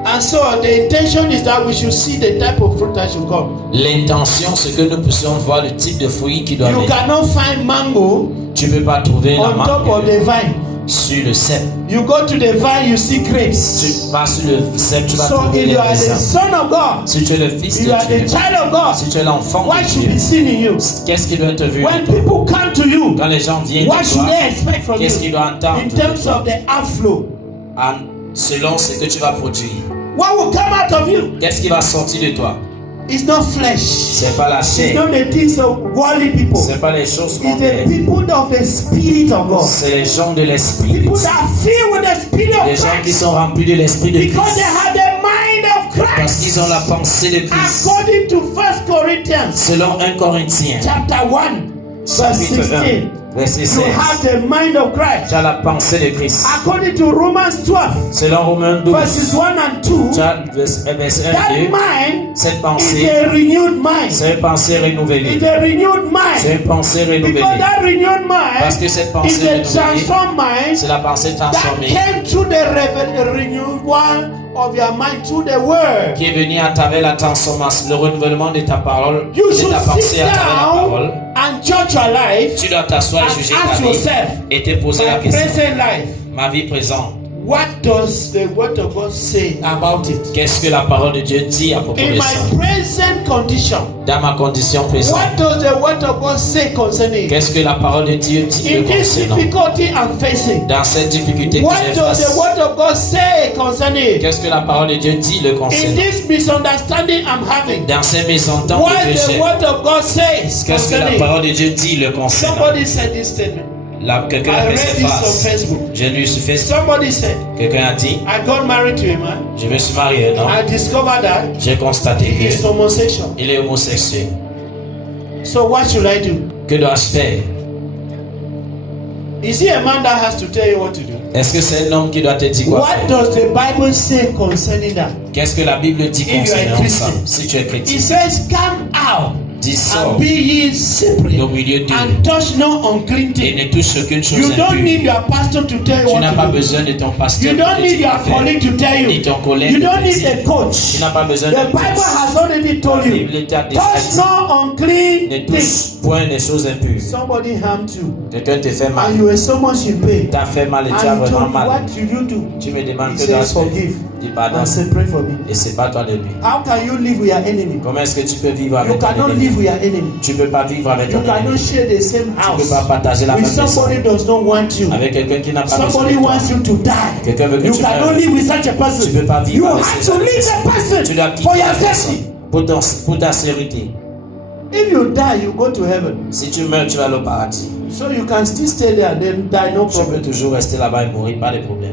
And so the intention is that we should see the type of fruit that should come. L'intention, c'est que nous puissions voir le type de fruit qui doit You venir. cannot find mango Tu ne peux pas trouver la on top of mangue the vine. sur le cep. You go to the vine, you see grapes. Tu vas sur le cep, tu vas So trouver if les you are the raisins. son of God, Si tu es le fils if you are de the Dieu, child of God, si tu es l'enfant what de should be Dieu, seen in you? qu'est-ce qui doit être vu When en toi? people come to you, Quand les gens viennent what de should toi, they expect from qu'est-ce qu'ils you? doivent entendre In de terms toi? of the outflow, Selon ce que tu vas produire. what will come out of you? Qu'est-ce qui va sortir de toi? It's not flesh. C'est pas la It's chair. not the things of worldly people. C'est pas les choses It's the mondaines. people of the Spirit of God. C'est les gens de l'esprit. People that are filled with the Spirit of Les gens qui Christ. sont remplis de l'esprit de Because they Christ. have the mind of Parce qu'ils ont la Christ. pensée de Christ. According to 1 Corinthians Selon 1 Corinthiens, chapter 1, verse chapitre 16. 1, verset You 16. have the mind of Christ. Tu as la pensée de Christ. According to Romans 12, Selon Romains 12, verses 1 and 2, tu as verset 1 that et 2. mind Cette is pensée, a renewed mind. c'est une pensée renouvelée. It's a renewed C'est mind. une pensée Because renouvelée. that renewed Parce mind que cette is pensée a renouvelée, transformed mind c'est la pensée that transformée came through the renewed one of your mind through the word. qui est venue à travers la transformation, le renouvellement de ta parole, You de should ta pensée sit à travers la parole. down and judge your life Tu dois t'asseoir et and juger ask ta vie yourself, et te poser la my question. present life, Ma vie présente, what does the word of God say about it? qu'est-ce que la parole de Dieu dit à propos In de ça? my present condition, Dans ma condition présente, what does the word of God say concerning it? qu'est-ce que la parole de Dieu dit In me this concernant? difficulty I'm facing, Dans cette difficulté que what j'ai does the face, word of God say concerning it? qu'est-ce que la parole de Dieu dit le In concernant? this misunderstanding I'm having, Dans ces mésententes what que the j'ai, word of God says qu'est-ce que la concerning it? parole de Dieu dit le concernant? Somebody said this statement. Là, quelqu'un I a fait read cette this on phrase. Facebook. J'ai lu sur Facebook. Somebody said, Quelqu'un a dit, I got married to a man. je me suis marié, non? I discovered that J'ai constaté he is que homosexual. il est homosexuel. So what should I do? Que dois-je faire? Is he a man that has to tell you what to do? Est-ce que c'est un homme qui doit te dire quoi What faire? does the Bible say concerning that? Qu'est-ce que la Bible dit If you are concernant Christian. ça? Si tu es It chrétien, says, come out dis sors and be ye separate au milieu d'eux and touch no unclean et thing. ne touche aucune chose You don't impure. need your pastor to tell you Tu n'as pas what to do. besoin de ton pasteur You pour don't te need dire your quoi faire. colleague to tell Ni you. ton collègue You de don't te need dire. a coach. Tu n'as pas besoin The de Bible coach. has already told La you. Bible t'a déjà Touch dit. no unclean Ne thing. touche point des choses impures. Somebody harmed you Quelqu'un te fait mal. and you were so much in pain. T'as fait mal et tu as And he vraiment told you, mal. what should you do? Tu me demandes He que says, dois-je faire? forgive Dis pardon. and say, pray for me. Et c'est pas toi de lui. How can you live with your enemy? Comment est-ce que tu peux vivre You avec ton cannot ennemi? live with your enemy. Tu ne peux pas vivre avec You ton cannot ennemi. share the same Tu ne house peux pas partager la with même maison somebody who does not want you. avec quelqu'un qui n'a pas besoin Somebody de toi. wants you to die. Quelqu'un veut que You tu cannot meurs. live with such a Tu person. ne peux pas You vivre avec have ce to genre de leave personne. the person Tu dois quitter for la your personne safety. pour ta sécurité. If you die, you go to heaven. Si tu meurs, tu vas aller au paradis. So you can still stay there and then die, no Tu peux problem. toujours rester là-bas et mourir, pas de problème.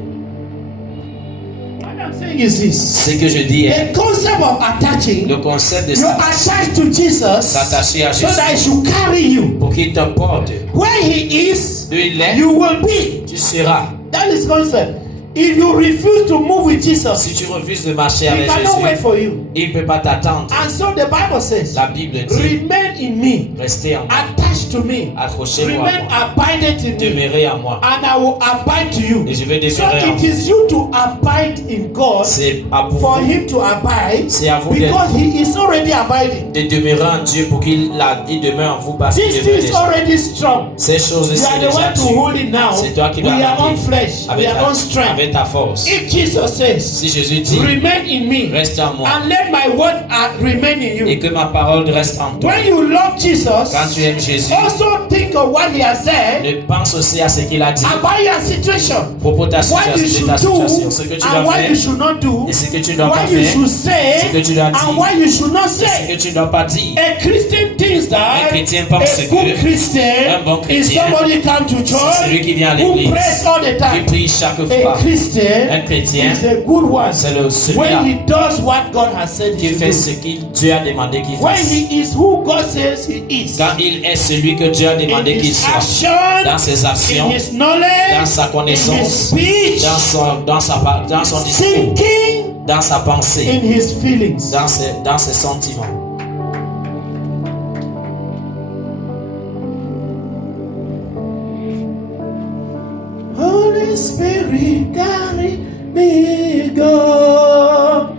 What I'm saying is this. Ce que je dis est The concept of attaching, le concept de you're attached to Jesus s'attacher à so that he Jésus should carry you. pour qu'il te porte. Where he is, D'où il est, you will be. tu seras. That is concept. If you refuse to move with Jesus, Si tu refuses de marcher he avec cannot wait Jésus, for you. il ne peut pas t'attendre. And so the Bible says, La Bible dit, remain in me, restez en moi, attached to me, accrochez-vous à remain moi, abided in me, demeurez en moi. and I will abide to you. Et je vais So demeurer en it vous. is you to abide in God C'est à pour for vous, him to abide c'est à vous because he is already abiding. de demeurer en Dieu pour qu'il demeure en vous parce qu'il This demeure is déjà. already strong. Ces choses You c'est are the déjà one to Dieu. hold it now. C'est toi qui We dois are on arrêter flesh. We are on strength. avec ta force. If Jesus says, Si Jésus dit, remain in me reste en moi and let my word remain in et you. que ma parole reste en toi. When you love Jesus, Quand tu aimes Jésus, also think of what he has said Ne pense aussi à ce qu'il a dit à about your situation. propos de ta What you situation, should ce que tu do dois and what you faire should not do. et ce que tu dois What pas you faire, should say ce que tu dois and dire what you should not et ce say. que tu dois pas dire. A Christian thinks that chrétien pense a que good Christian un bon is chrétien, somebody come to c'est celui qui vient à church who l'église, prays all the qui time. prie chaque A fois. Christian Un chrétien, is a good one c'est when celui-là he does what God has said qui he fait should ce que Dieu a demandé qu'il do. When fasse. he is who God says he is. Quand il est celui que Dieu a In demandé qu'il his soit, action, dans ses in actions, his knowledge, dans sa in his connaissance, speech, dans son discours, thinking, dans sa in pensée, his feelings. dans ses sentiments. Holy Spirit, carry me, go.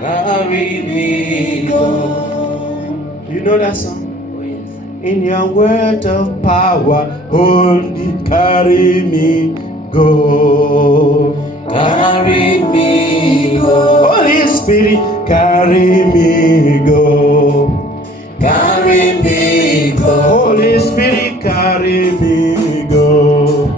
Carry me, go. You know that song? In your word of power, Holy, carry me, go. carry me, go, Holy Spirit, carry me, go. carry me, go, Holy Spirit, carry me, go.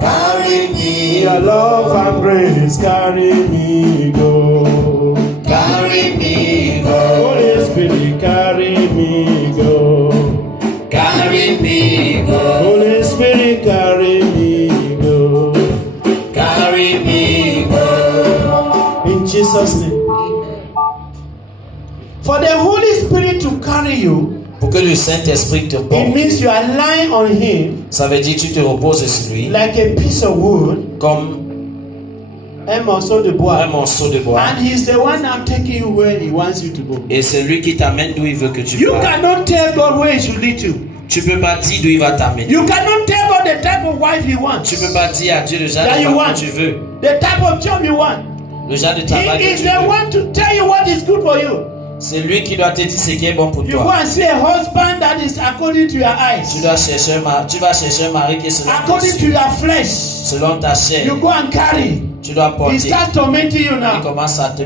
carry me, Your love and grace, carry me, go. carry me, go, Holy Spirit, carry me, go. carry me, go, Holy Spirit, carry me, go. carry me, go. In Jesus' name. For the Holy Spirit to carry you, Pour que le Saint-Esprit te it porte, means you are lying on Him ça veut dire que tu te reposes sur lui like a piece of wood, comme un morceau de un bois. morceau de bois. And He's the one now taking you where He wants you to go. Et c'est lui qui t'amène d'où il veut que tu You vas. cannot tell God where He should lead you. Tu peux pas dire d'où il va t'amener. You cannot tell God the type of wife He wants, Tu peux pas dire à Dieu le genre That de you femme want. que tu veux, the type of job you want. le genre de He travail is que tu the veux. one to tell you what is good for you. C'est lui qui doit te dire ce qui est bon pour You go toi. and see a husband that is according to your eyes, Tu vas chercher un mari qui est selon tes according to yeux, your flesh. selon ta chair. You go and carry. Tu dois He porter. starts tormenting you Il now. commence à te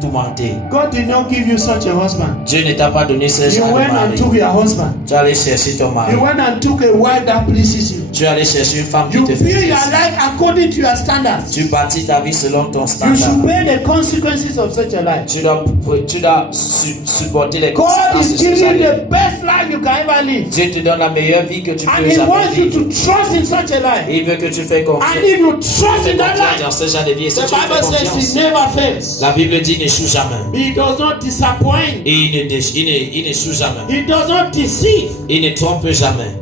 tourmenter. God did not give you such a husband. Dieu ne t'a pas donné ce You genre de went and mari. took your husband. Tu es allé chercher ton mari. You went and took a wife that pleases you. Tu es allé chercher une femme qui You te build fait your plaisir. life according to your standards. Tu bâtis ta vie selon ton You standard. should pay the consequences of such a life. Tu dois supporter les God conséquences is de ce giving genre you de the best life you can ever live. Dieu te donne la meilleure vie que tu And peux He jamais wants you vivre. to trust in such a life. Et il veut que tu fais And confiance. if you trust Fais in that confiance dans life, ce genre de vie. Et si the tu fais Bible says confiance, He never fails. la Bible dit n'échoue jamais. He does not disappoint. Et il n'échoue jamais. He does not deceive. Il ne trompe jamais.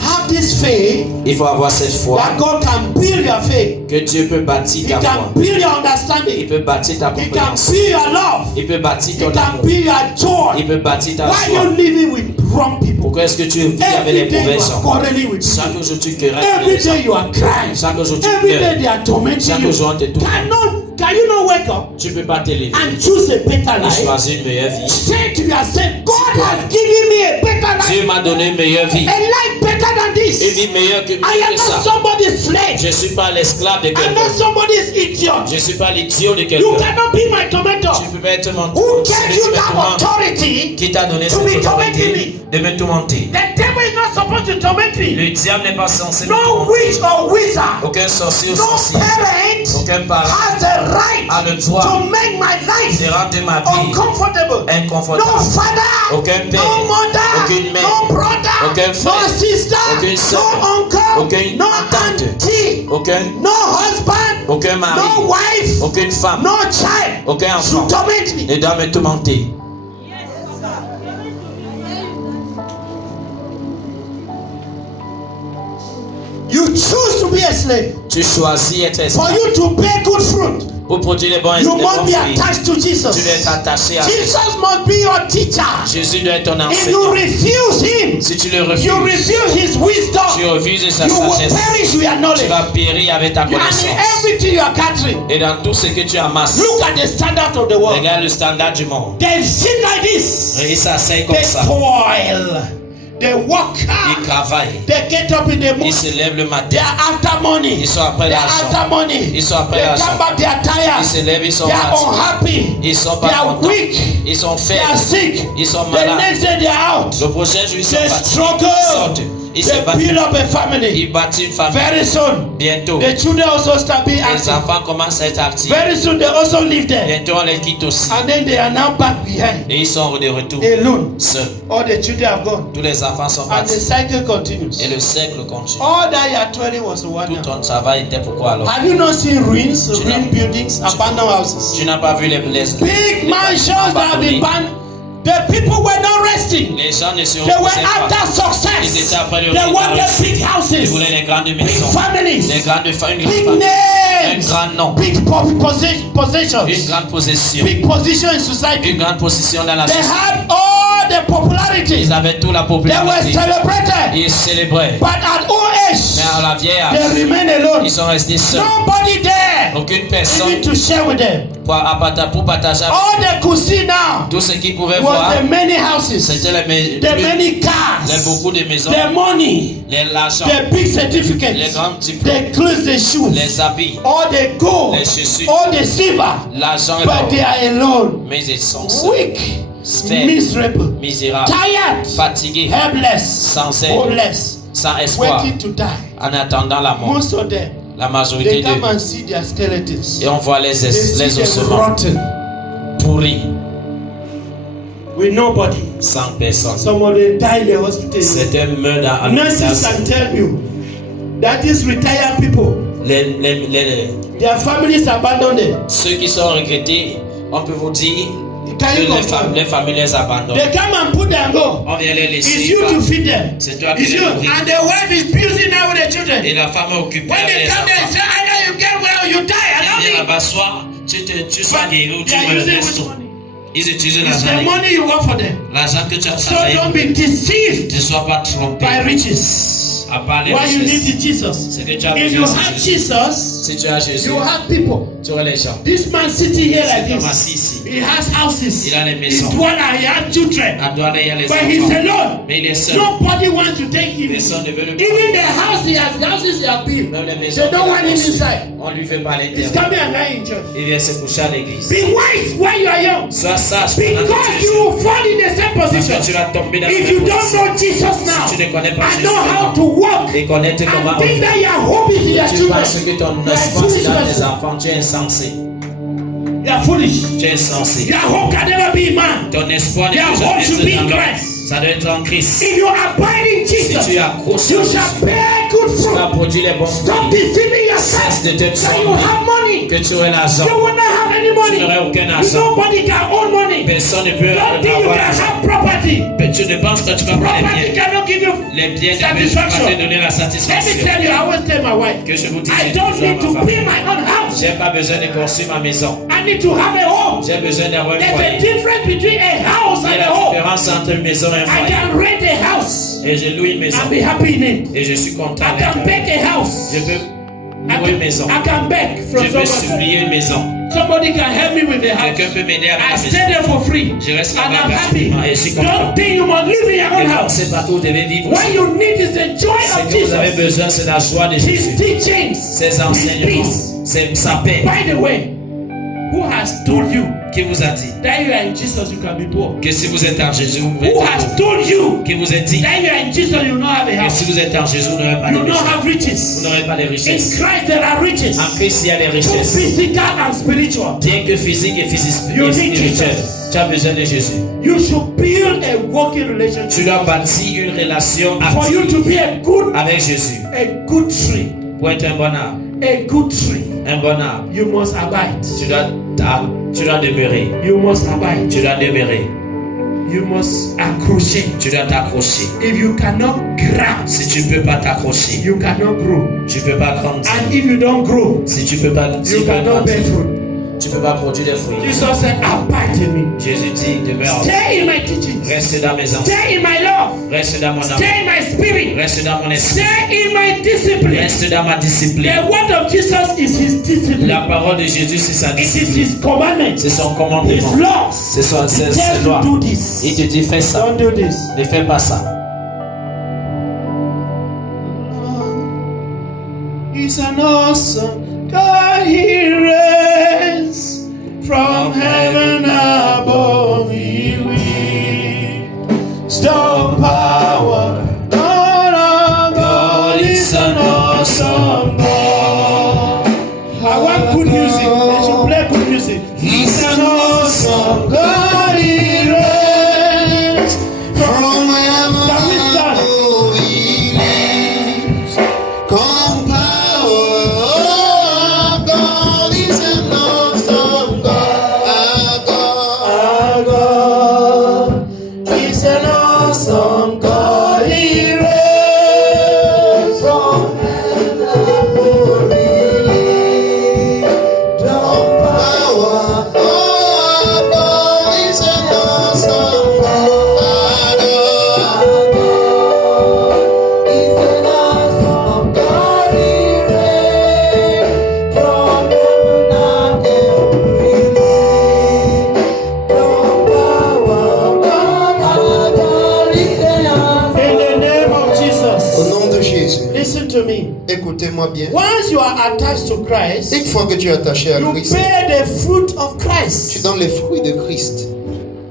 Have this faith Il faut avoir cette foi that God can build your faith. que Dieu peut bâtir He ta can foi. build your Il understanding. peut bâtir ta He can compréhension. build your love. Il peut bâtir He ton can amour. build your joy. Il peut bâtir ta Why are you joie. living with wrong people? Pourquoi est-ce que tu vis avec les Every day mauvais you are gens? quarreling with Chaque people. jour tu querelles avec Every les gens. day you are crying. Chaque jour tu Every day pleures. they are tormenting Chaque you. jour on te tourne. Can you not wake up Tu peux pas te lever and choose a better et life? choisir une meilleure vie. Say to yourself, God has given me a better life. Dieu m'a donné une meilleure vie. A life better than Une this. vie meilleure que I am mieux que not ça. somebody's slave. Je suis pas l'esclave de I'm quelqu'un. not somebody's idiot. Je suis pas l'idiot de You quelqu'un. cannot be my tormentor. Tu peux pas être mon Who celui gave qui you me that tourmente. authority? Qui t'a donné To cette be tormenting autorité de me tourmenter. The devil is not supposed to torment me. Le diable n'est pas censé me No tourmenter. witch or wizard, Aucun sorcier ou no sorcière, parent aucun parent has the right a le to droit make my life de rendre ma vie uncomfortable. No inconfortable. father, Aucun père, no mother, aucune mère, no brother, aucun no frère, sister, aucune sœur, no uncle, aucune no tante, auntie, aucun husband, aucun mari, no wife, aucune femme, no child aucun should enfant torment me. ne doit me tourmenter. You choose to be a slave. Tu choisis être For esclave. you to bear good fruit, Pour produire les bons you must be fruits, attached to tu dois Jesus. être attaché à Jésus. Jesus must be your teacher. Jésus doit être ton If you enseignant. refuse him, Si tu le you refuses, refuse his tu wisdom, refuses sa you will sagesse, perish with your tu knowledge. vas périr avec ta And in connaissance. everything you are gathering, Et dans tout ce que tu amasses, look at the standard of the world. regarde le standard du monde. They sit like this. Et ça c'est comme They ça. toil. They work Ils hard. travaillent. They get up in the Ils morning. se lèvent le They matin. are after money. Ils sont après They are l'argent. after money. Ils sont après They l'argent. come back, they are Ils tired. se lèvent, ils sont They are fatigués. unhappy. Ils sont They pas are contents. weak. Ils sont They are faibles. sick. Ils sont The malades. next day they are out. Le prochain jour, ils sont They fatigués. struggle. Ils sortent. Ils se They battent. build up a family. Ils bâtissent une famille. Very soon, Bientôt, the children also start being les active. enfants commencent à être actifs. Very soon, they also live there. Bientôt, on les quitte aussi. And then they are now back behind, Et ils sont de retour alone. seuls. All the children have gone. Tous les enfants sont And the partis. cycle continues. Et le siècle continue. All that you are toiling was Tout one. ton travail était pourquoi alors? Have you not seen ruins, Tu ruined n'as- buildings, abandoned houses? Tu n'as pas vu les Big mansions that have been banned. The people were not resting. Les gens ne se They were reposaient pas. after Ils success. étaient après le They wanted résultat. big Ils houses, voulaient les grandes big maisons, families, les grandes familles, big un names, grand nom, big une possessions, grande possession, big position in society. une grande position dans la They société. had all the popularity. Ils avaient toute la They were popularité. celebrated. Ils célébraient. But at old age, Mais à la vieille âge, they remained alone. ils sont restés seuls. Nobody there Aucune personne even to share with them. pour partager. All they could see now Tout ce qu'ils pouvaient voir, was the many houses, c'était the many cars, beaucoup de maisons, the money, l'argent, the big les certificates, grands diplômes, the clothes, the shoes, les habits, all the gold, les chaussures, all the silver. l'argent et But they l'or. are alone, Mais ils sont seuls, weak, faibles, miserable, misérables, tired, fatigués, helpless, sans aide, hopeless, sans espoir, waiting to die. en attendant la mort. Most of them, La majorité they come d'eux. and see their skeletons. Et on voit les They see them ossements rotten pourris, with nobody. sans personne. Some of them die in the hospital. C'était meurtre à Nurses l'hôpital. can tell you that these retired people, their families abandon them. Ceux qui sont regrettés, on peut vous dire Can que you confirm? les familles les abandonnent. They come and put them go. On vient les It's laisser. you to feed them. C'est toi qui It's les you. nourris. And the wife is busy now with the children. Et la femme est occupée When avec they les come there and enfants. say, either you get well or you die. I Viens don't think là-bas, soit tu sois guéri ou tu they are meurs. using Laisse which tout. money? Ils utilisent It's the l'argent. money you work for them. L'argent que tu as So travaillé. don't be deceived Ne sois pas trompé. by riches. À part les What you need richesses. is Jesus. C'est que tu as If you besoin, have c'est Jésus. Jesus, Si tu as Jésus, you have people. tu auras les gens. This man sitting here like Cet homme this. assis ici. He has houses. Il a les He's maisons. dwelling. He has children. À Douala, il y a les But he's enfants. alone. Mais il est seul. Nobody wants to take him. Personne ne veut le Even the house he has, the houses he has built, Même les maisons they don't qu'il a want him construites, inside. on lui fait pas He's l'intérieur. coming and lying in church. Il vient se coucher à l'église. Be wise when you are young, Sois sage pendant que because tu es you jeune. will fall in the same Parce que position. tu vas tomber dans la If même you don't position. know Jesus now, Si tu ne connais pas and Jésus know how maintenant, to walk, et connaître comment and think that your hope is in your tu children, penses que ton you are a espoir c'est foolish dans tes person. enfants, tu es insensé. You are foolish. Tu es insensé. Your hope can never be in man. Ton espoir n'est Your plus hope jamais should be in dans l'homme. Christ. Ça doit être en Christ. If you abide in Si Jesus, tu accroches you à shall Jésus, bear good tu vas fruit. produire les bons Stop fruits. deceiving Cesse yourself de te that you tromper. have money. Que tu aurais l'argent. You will not have any money. Tu n'aurais aucun argent. Nobody can own money. Personne ne peut Don't think you avoir can l'argent. have property. Mais tu ne penses que tu peux avoir les Property biens. cannot give you Les biens ne peuvent pas satisfaction. te donner la Let me satisfaction. tell you, I always tell my wife, Que je vous dis I don't need to toujours à ma build femme. my own house. J'ai pas besoin de construire ma maison. I need to have a home. J'ai besoin d'avoir un There's a foyer. difference between a house Il y and a a la home. différence entre une maison et un I foyer. can rent a house Et je loue une maison. and be happy in it. Et je suis content. I can beg a house. Je peux louer une maison. I can beg from Je peux someone. supplier une maison. Somebody can help me with the house. Quelqu'un peut m'aider avec I la stay maison. there for free. Je reste And là-bas I'm happy. gratuitement et je suis content. Don't think you must live in your Et own ne house. pensez pas que vous devez vivre. What you need is the joy Ce of que vous avez Jesus. besoin, c'est la joie de His Jésus. teachings. Ses His enseignements. peace. C'est sa paix. By the way, who has told you Qui vous a dit that you are in Jesus, you can be poor? que si vous êtes en Jésus, vous pouvez Who être has pauvre? told you Qui vous a dit that you are in Jesus, you will not have a que house? si vous êtes en Jésus, vous n'aurez pas de You will not richesse. have Vous riches. n'aurez pas de In richesse. Christ there are riches. En Christ, il y a les Both richesses. physical and spiritual. Bien que physique et You need spirituel, Jesus. tu as besoin de Jésus. You should build a working relationship. Tu dois bâtir une relation For you to active be a avec Jésus. good tree, Pour être un bon arbre, a good tree, un bon arbre, you must abide. tu dois demeurer. You must abide. Tu dois demeurer. You must accrocher. Tu dois t'accrocher. If you cannot grab, Si tu ne peux pas t'accrocher, you cannot grow. tu ne peux pas grandir. And if you don't grow, Si tu ne peux pas, si you tu peux cannot grandir, bear fruit. tu ne peux pas produire des fruits. Jesus said, abide in me. Jésus dit, demeure. Stay in my teachings. Reste dans mes enseignements. Stay in my love. Reste dans mon amour. Stay in my spirit. Reste dans mon esprit. Stay in my discipline. Reste dans ma discipline. The word of Jesus is his discipline. La parole de Jésus, c'est sa It is discipline. his commandment. C'est son His commandement. laws. C'est He ses tells lois. you do this. Il te dit, fais ça. Don't do this. Ne fais pas ça. awesome God, He reigns from heaven above. He will stop power. God, our God is an awesome God. I want good music. They should play good music. He's an awesome God. He reigns from heaven above. He lives. Come power. God is an awesome God. Our God is an awesome God. He reigns from heaven above. He lives. Come power. God is an awesome God. Our God is an awesome God. He reigns from heaven above. He lives. Come power. Our God is an awesome. In the name of Jesus. Au nom de Jésus, Listen to me. écoutez-moi bien. Once you are attached to Christ, Une fois que tu es attaché à you Christ, bear the fruit of tu Christ. donnes les fruits de Christ.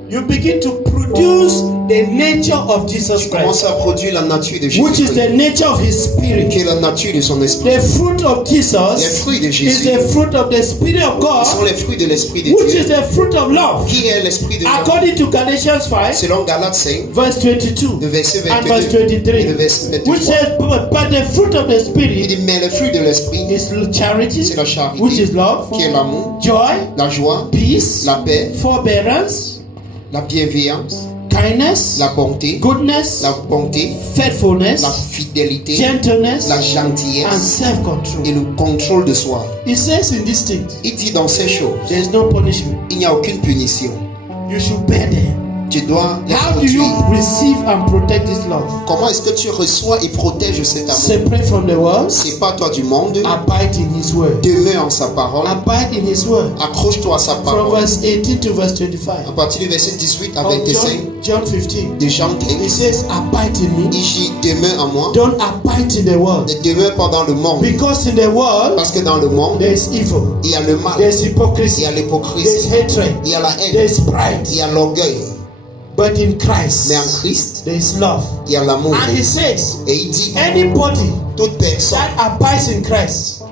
You begin to produce the nature of Jesus Tu commences Christ, à produire la nature de which is Jésus, the nature of His Spirit. qui est la nature de son esprit. The fruit of Les Jesus fruits de is Jésus the fruit of the Spirit of sont God, les fruits de l'esprit de which is Dieu, the fruit of love. qui est l'esprit de Dieu. According to Galatians 5, Selon Galates 5, verse 22 le verset and verse 22 et le 23, verset which 23. says, but the fruit of the Il Spirit dit, mais le fruit de l'esprit, is charity, c'est la charité, which is love, qui est l'amour, joy, la joie, peace, la paix, forbearance, la bienveillance, kindness, la bonté, goodness, la bonté, faithfulness, la fidélité, gentleness, la and gentillesse self-control. et le contrôle de soi. It says in these things, Il dit dans ces choses, there is no punishment. il n'y a aucune punition. You should bear them. Tu dois les How do you produire. receive and protect this love? Comment est-ce que tu reçois et protèges cet amour? Separate from the world, C'est pas toi du monde. abide in His word. Demeure en sa parole. Abide in His word. Accroche-toi à sa From parole. verse 18 to verse 25. À partir du verset 18 à Of 25 John 15. de Jean It 15, says, abide in me. il dit demeure en moi. Don't abide in the world. Ne demeure pas dans le monde. Because in the world, Parce que dans le monde, there is evil. il y a le mal, There's il hypocrisy. y a There's l'hypocrisie, hatred. il y a la haine, There's pride. il y a l'orgueil. But in Christ, Mais en Christ, there is love. il y a l'amour. And He says, Et il dit, anybody toute personne that abides in Christ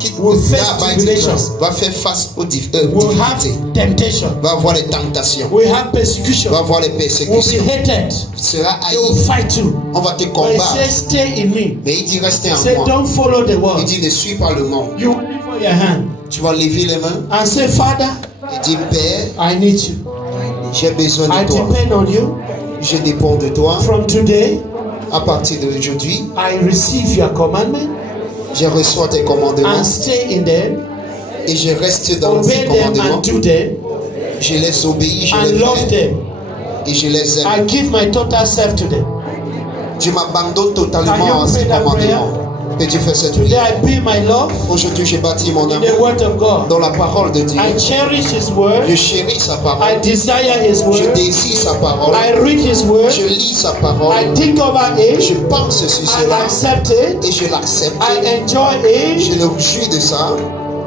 qui will face abide en tribulation, Christ va faire face aux will difficultés, have temptation, va avoir les tentations, will have persecution, va avoir les will be persécutions, hated, sera they will haï. fight you. On va te But He combattre. says, stay in me. Mais il dit restez He en said, moi. don't follow the Il world. dit ne suis pas le monde. You lift up your hand Tu vas lever les mains and say, Father, et dire Père, I need you. j'ai besoin I de toi. depend on you. Je dépends de toi. From today, À partir d'aujourd'hui, I receive your commandment je reçois tes commandements and stay in them, et je reste dans obey tes them commandements. and do them, Je les obéis, je and les love fais them. et je les aime. I give my total self to them. Je m'abandonne Can totalement you à ces pray that commandements. Peux-tu faire cette Today prière? I build my love Aujourd'hui, j'ai bâti mon in the amour word of God. dans la parole de Dieu. I cherish His Je word. chéris sa I parole. desire His Je word. désire sa parole. I read His word. Je lis sa I parole. think over Je it. pense sur I cela accept it. et je l'accepte. I enjoy Je it. le jouis de ça.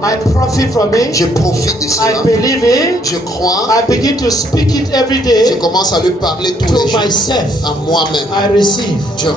I profit from it. Je profite de I cela. believe it. Je crois. I begin to speak it every Je day commence à le parler tous to les jours myself. à moi-même. I receive. Je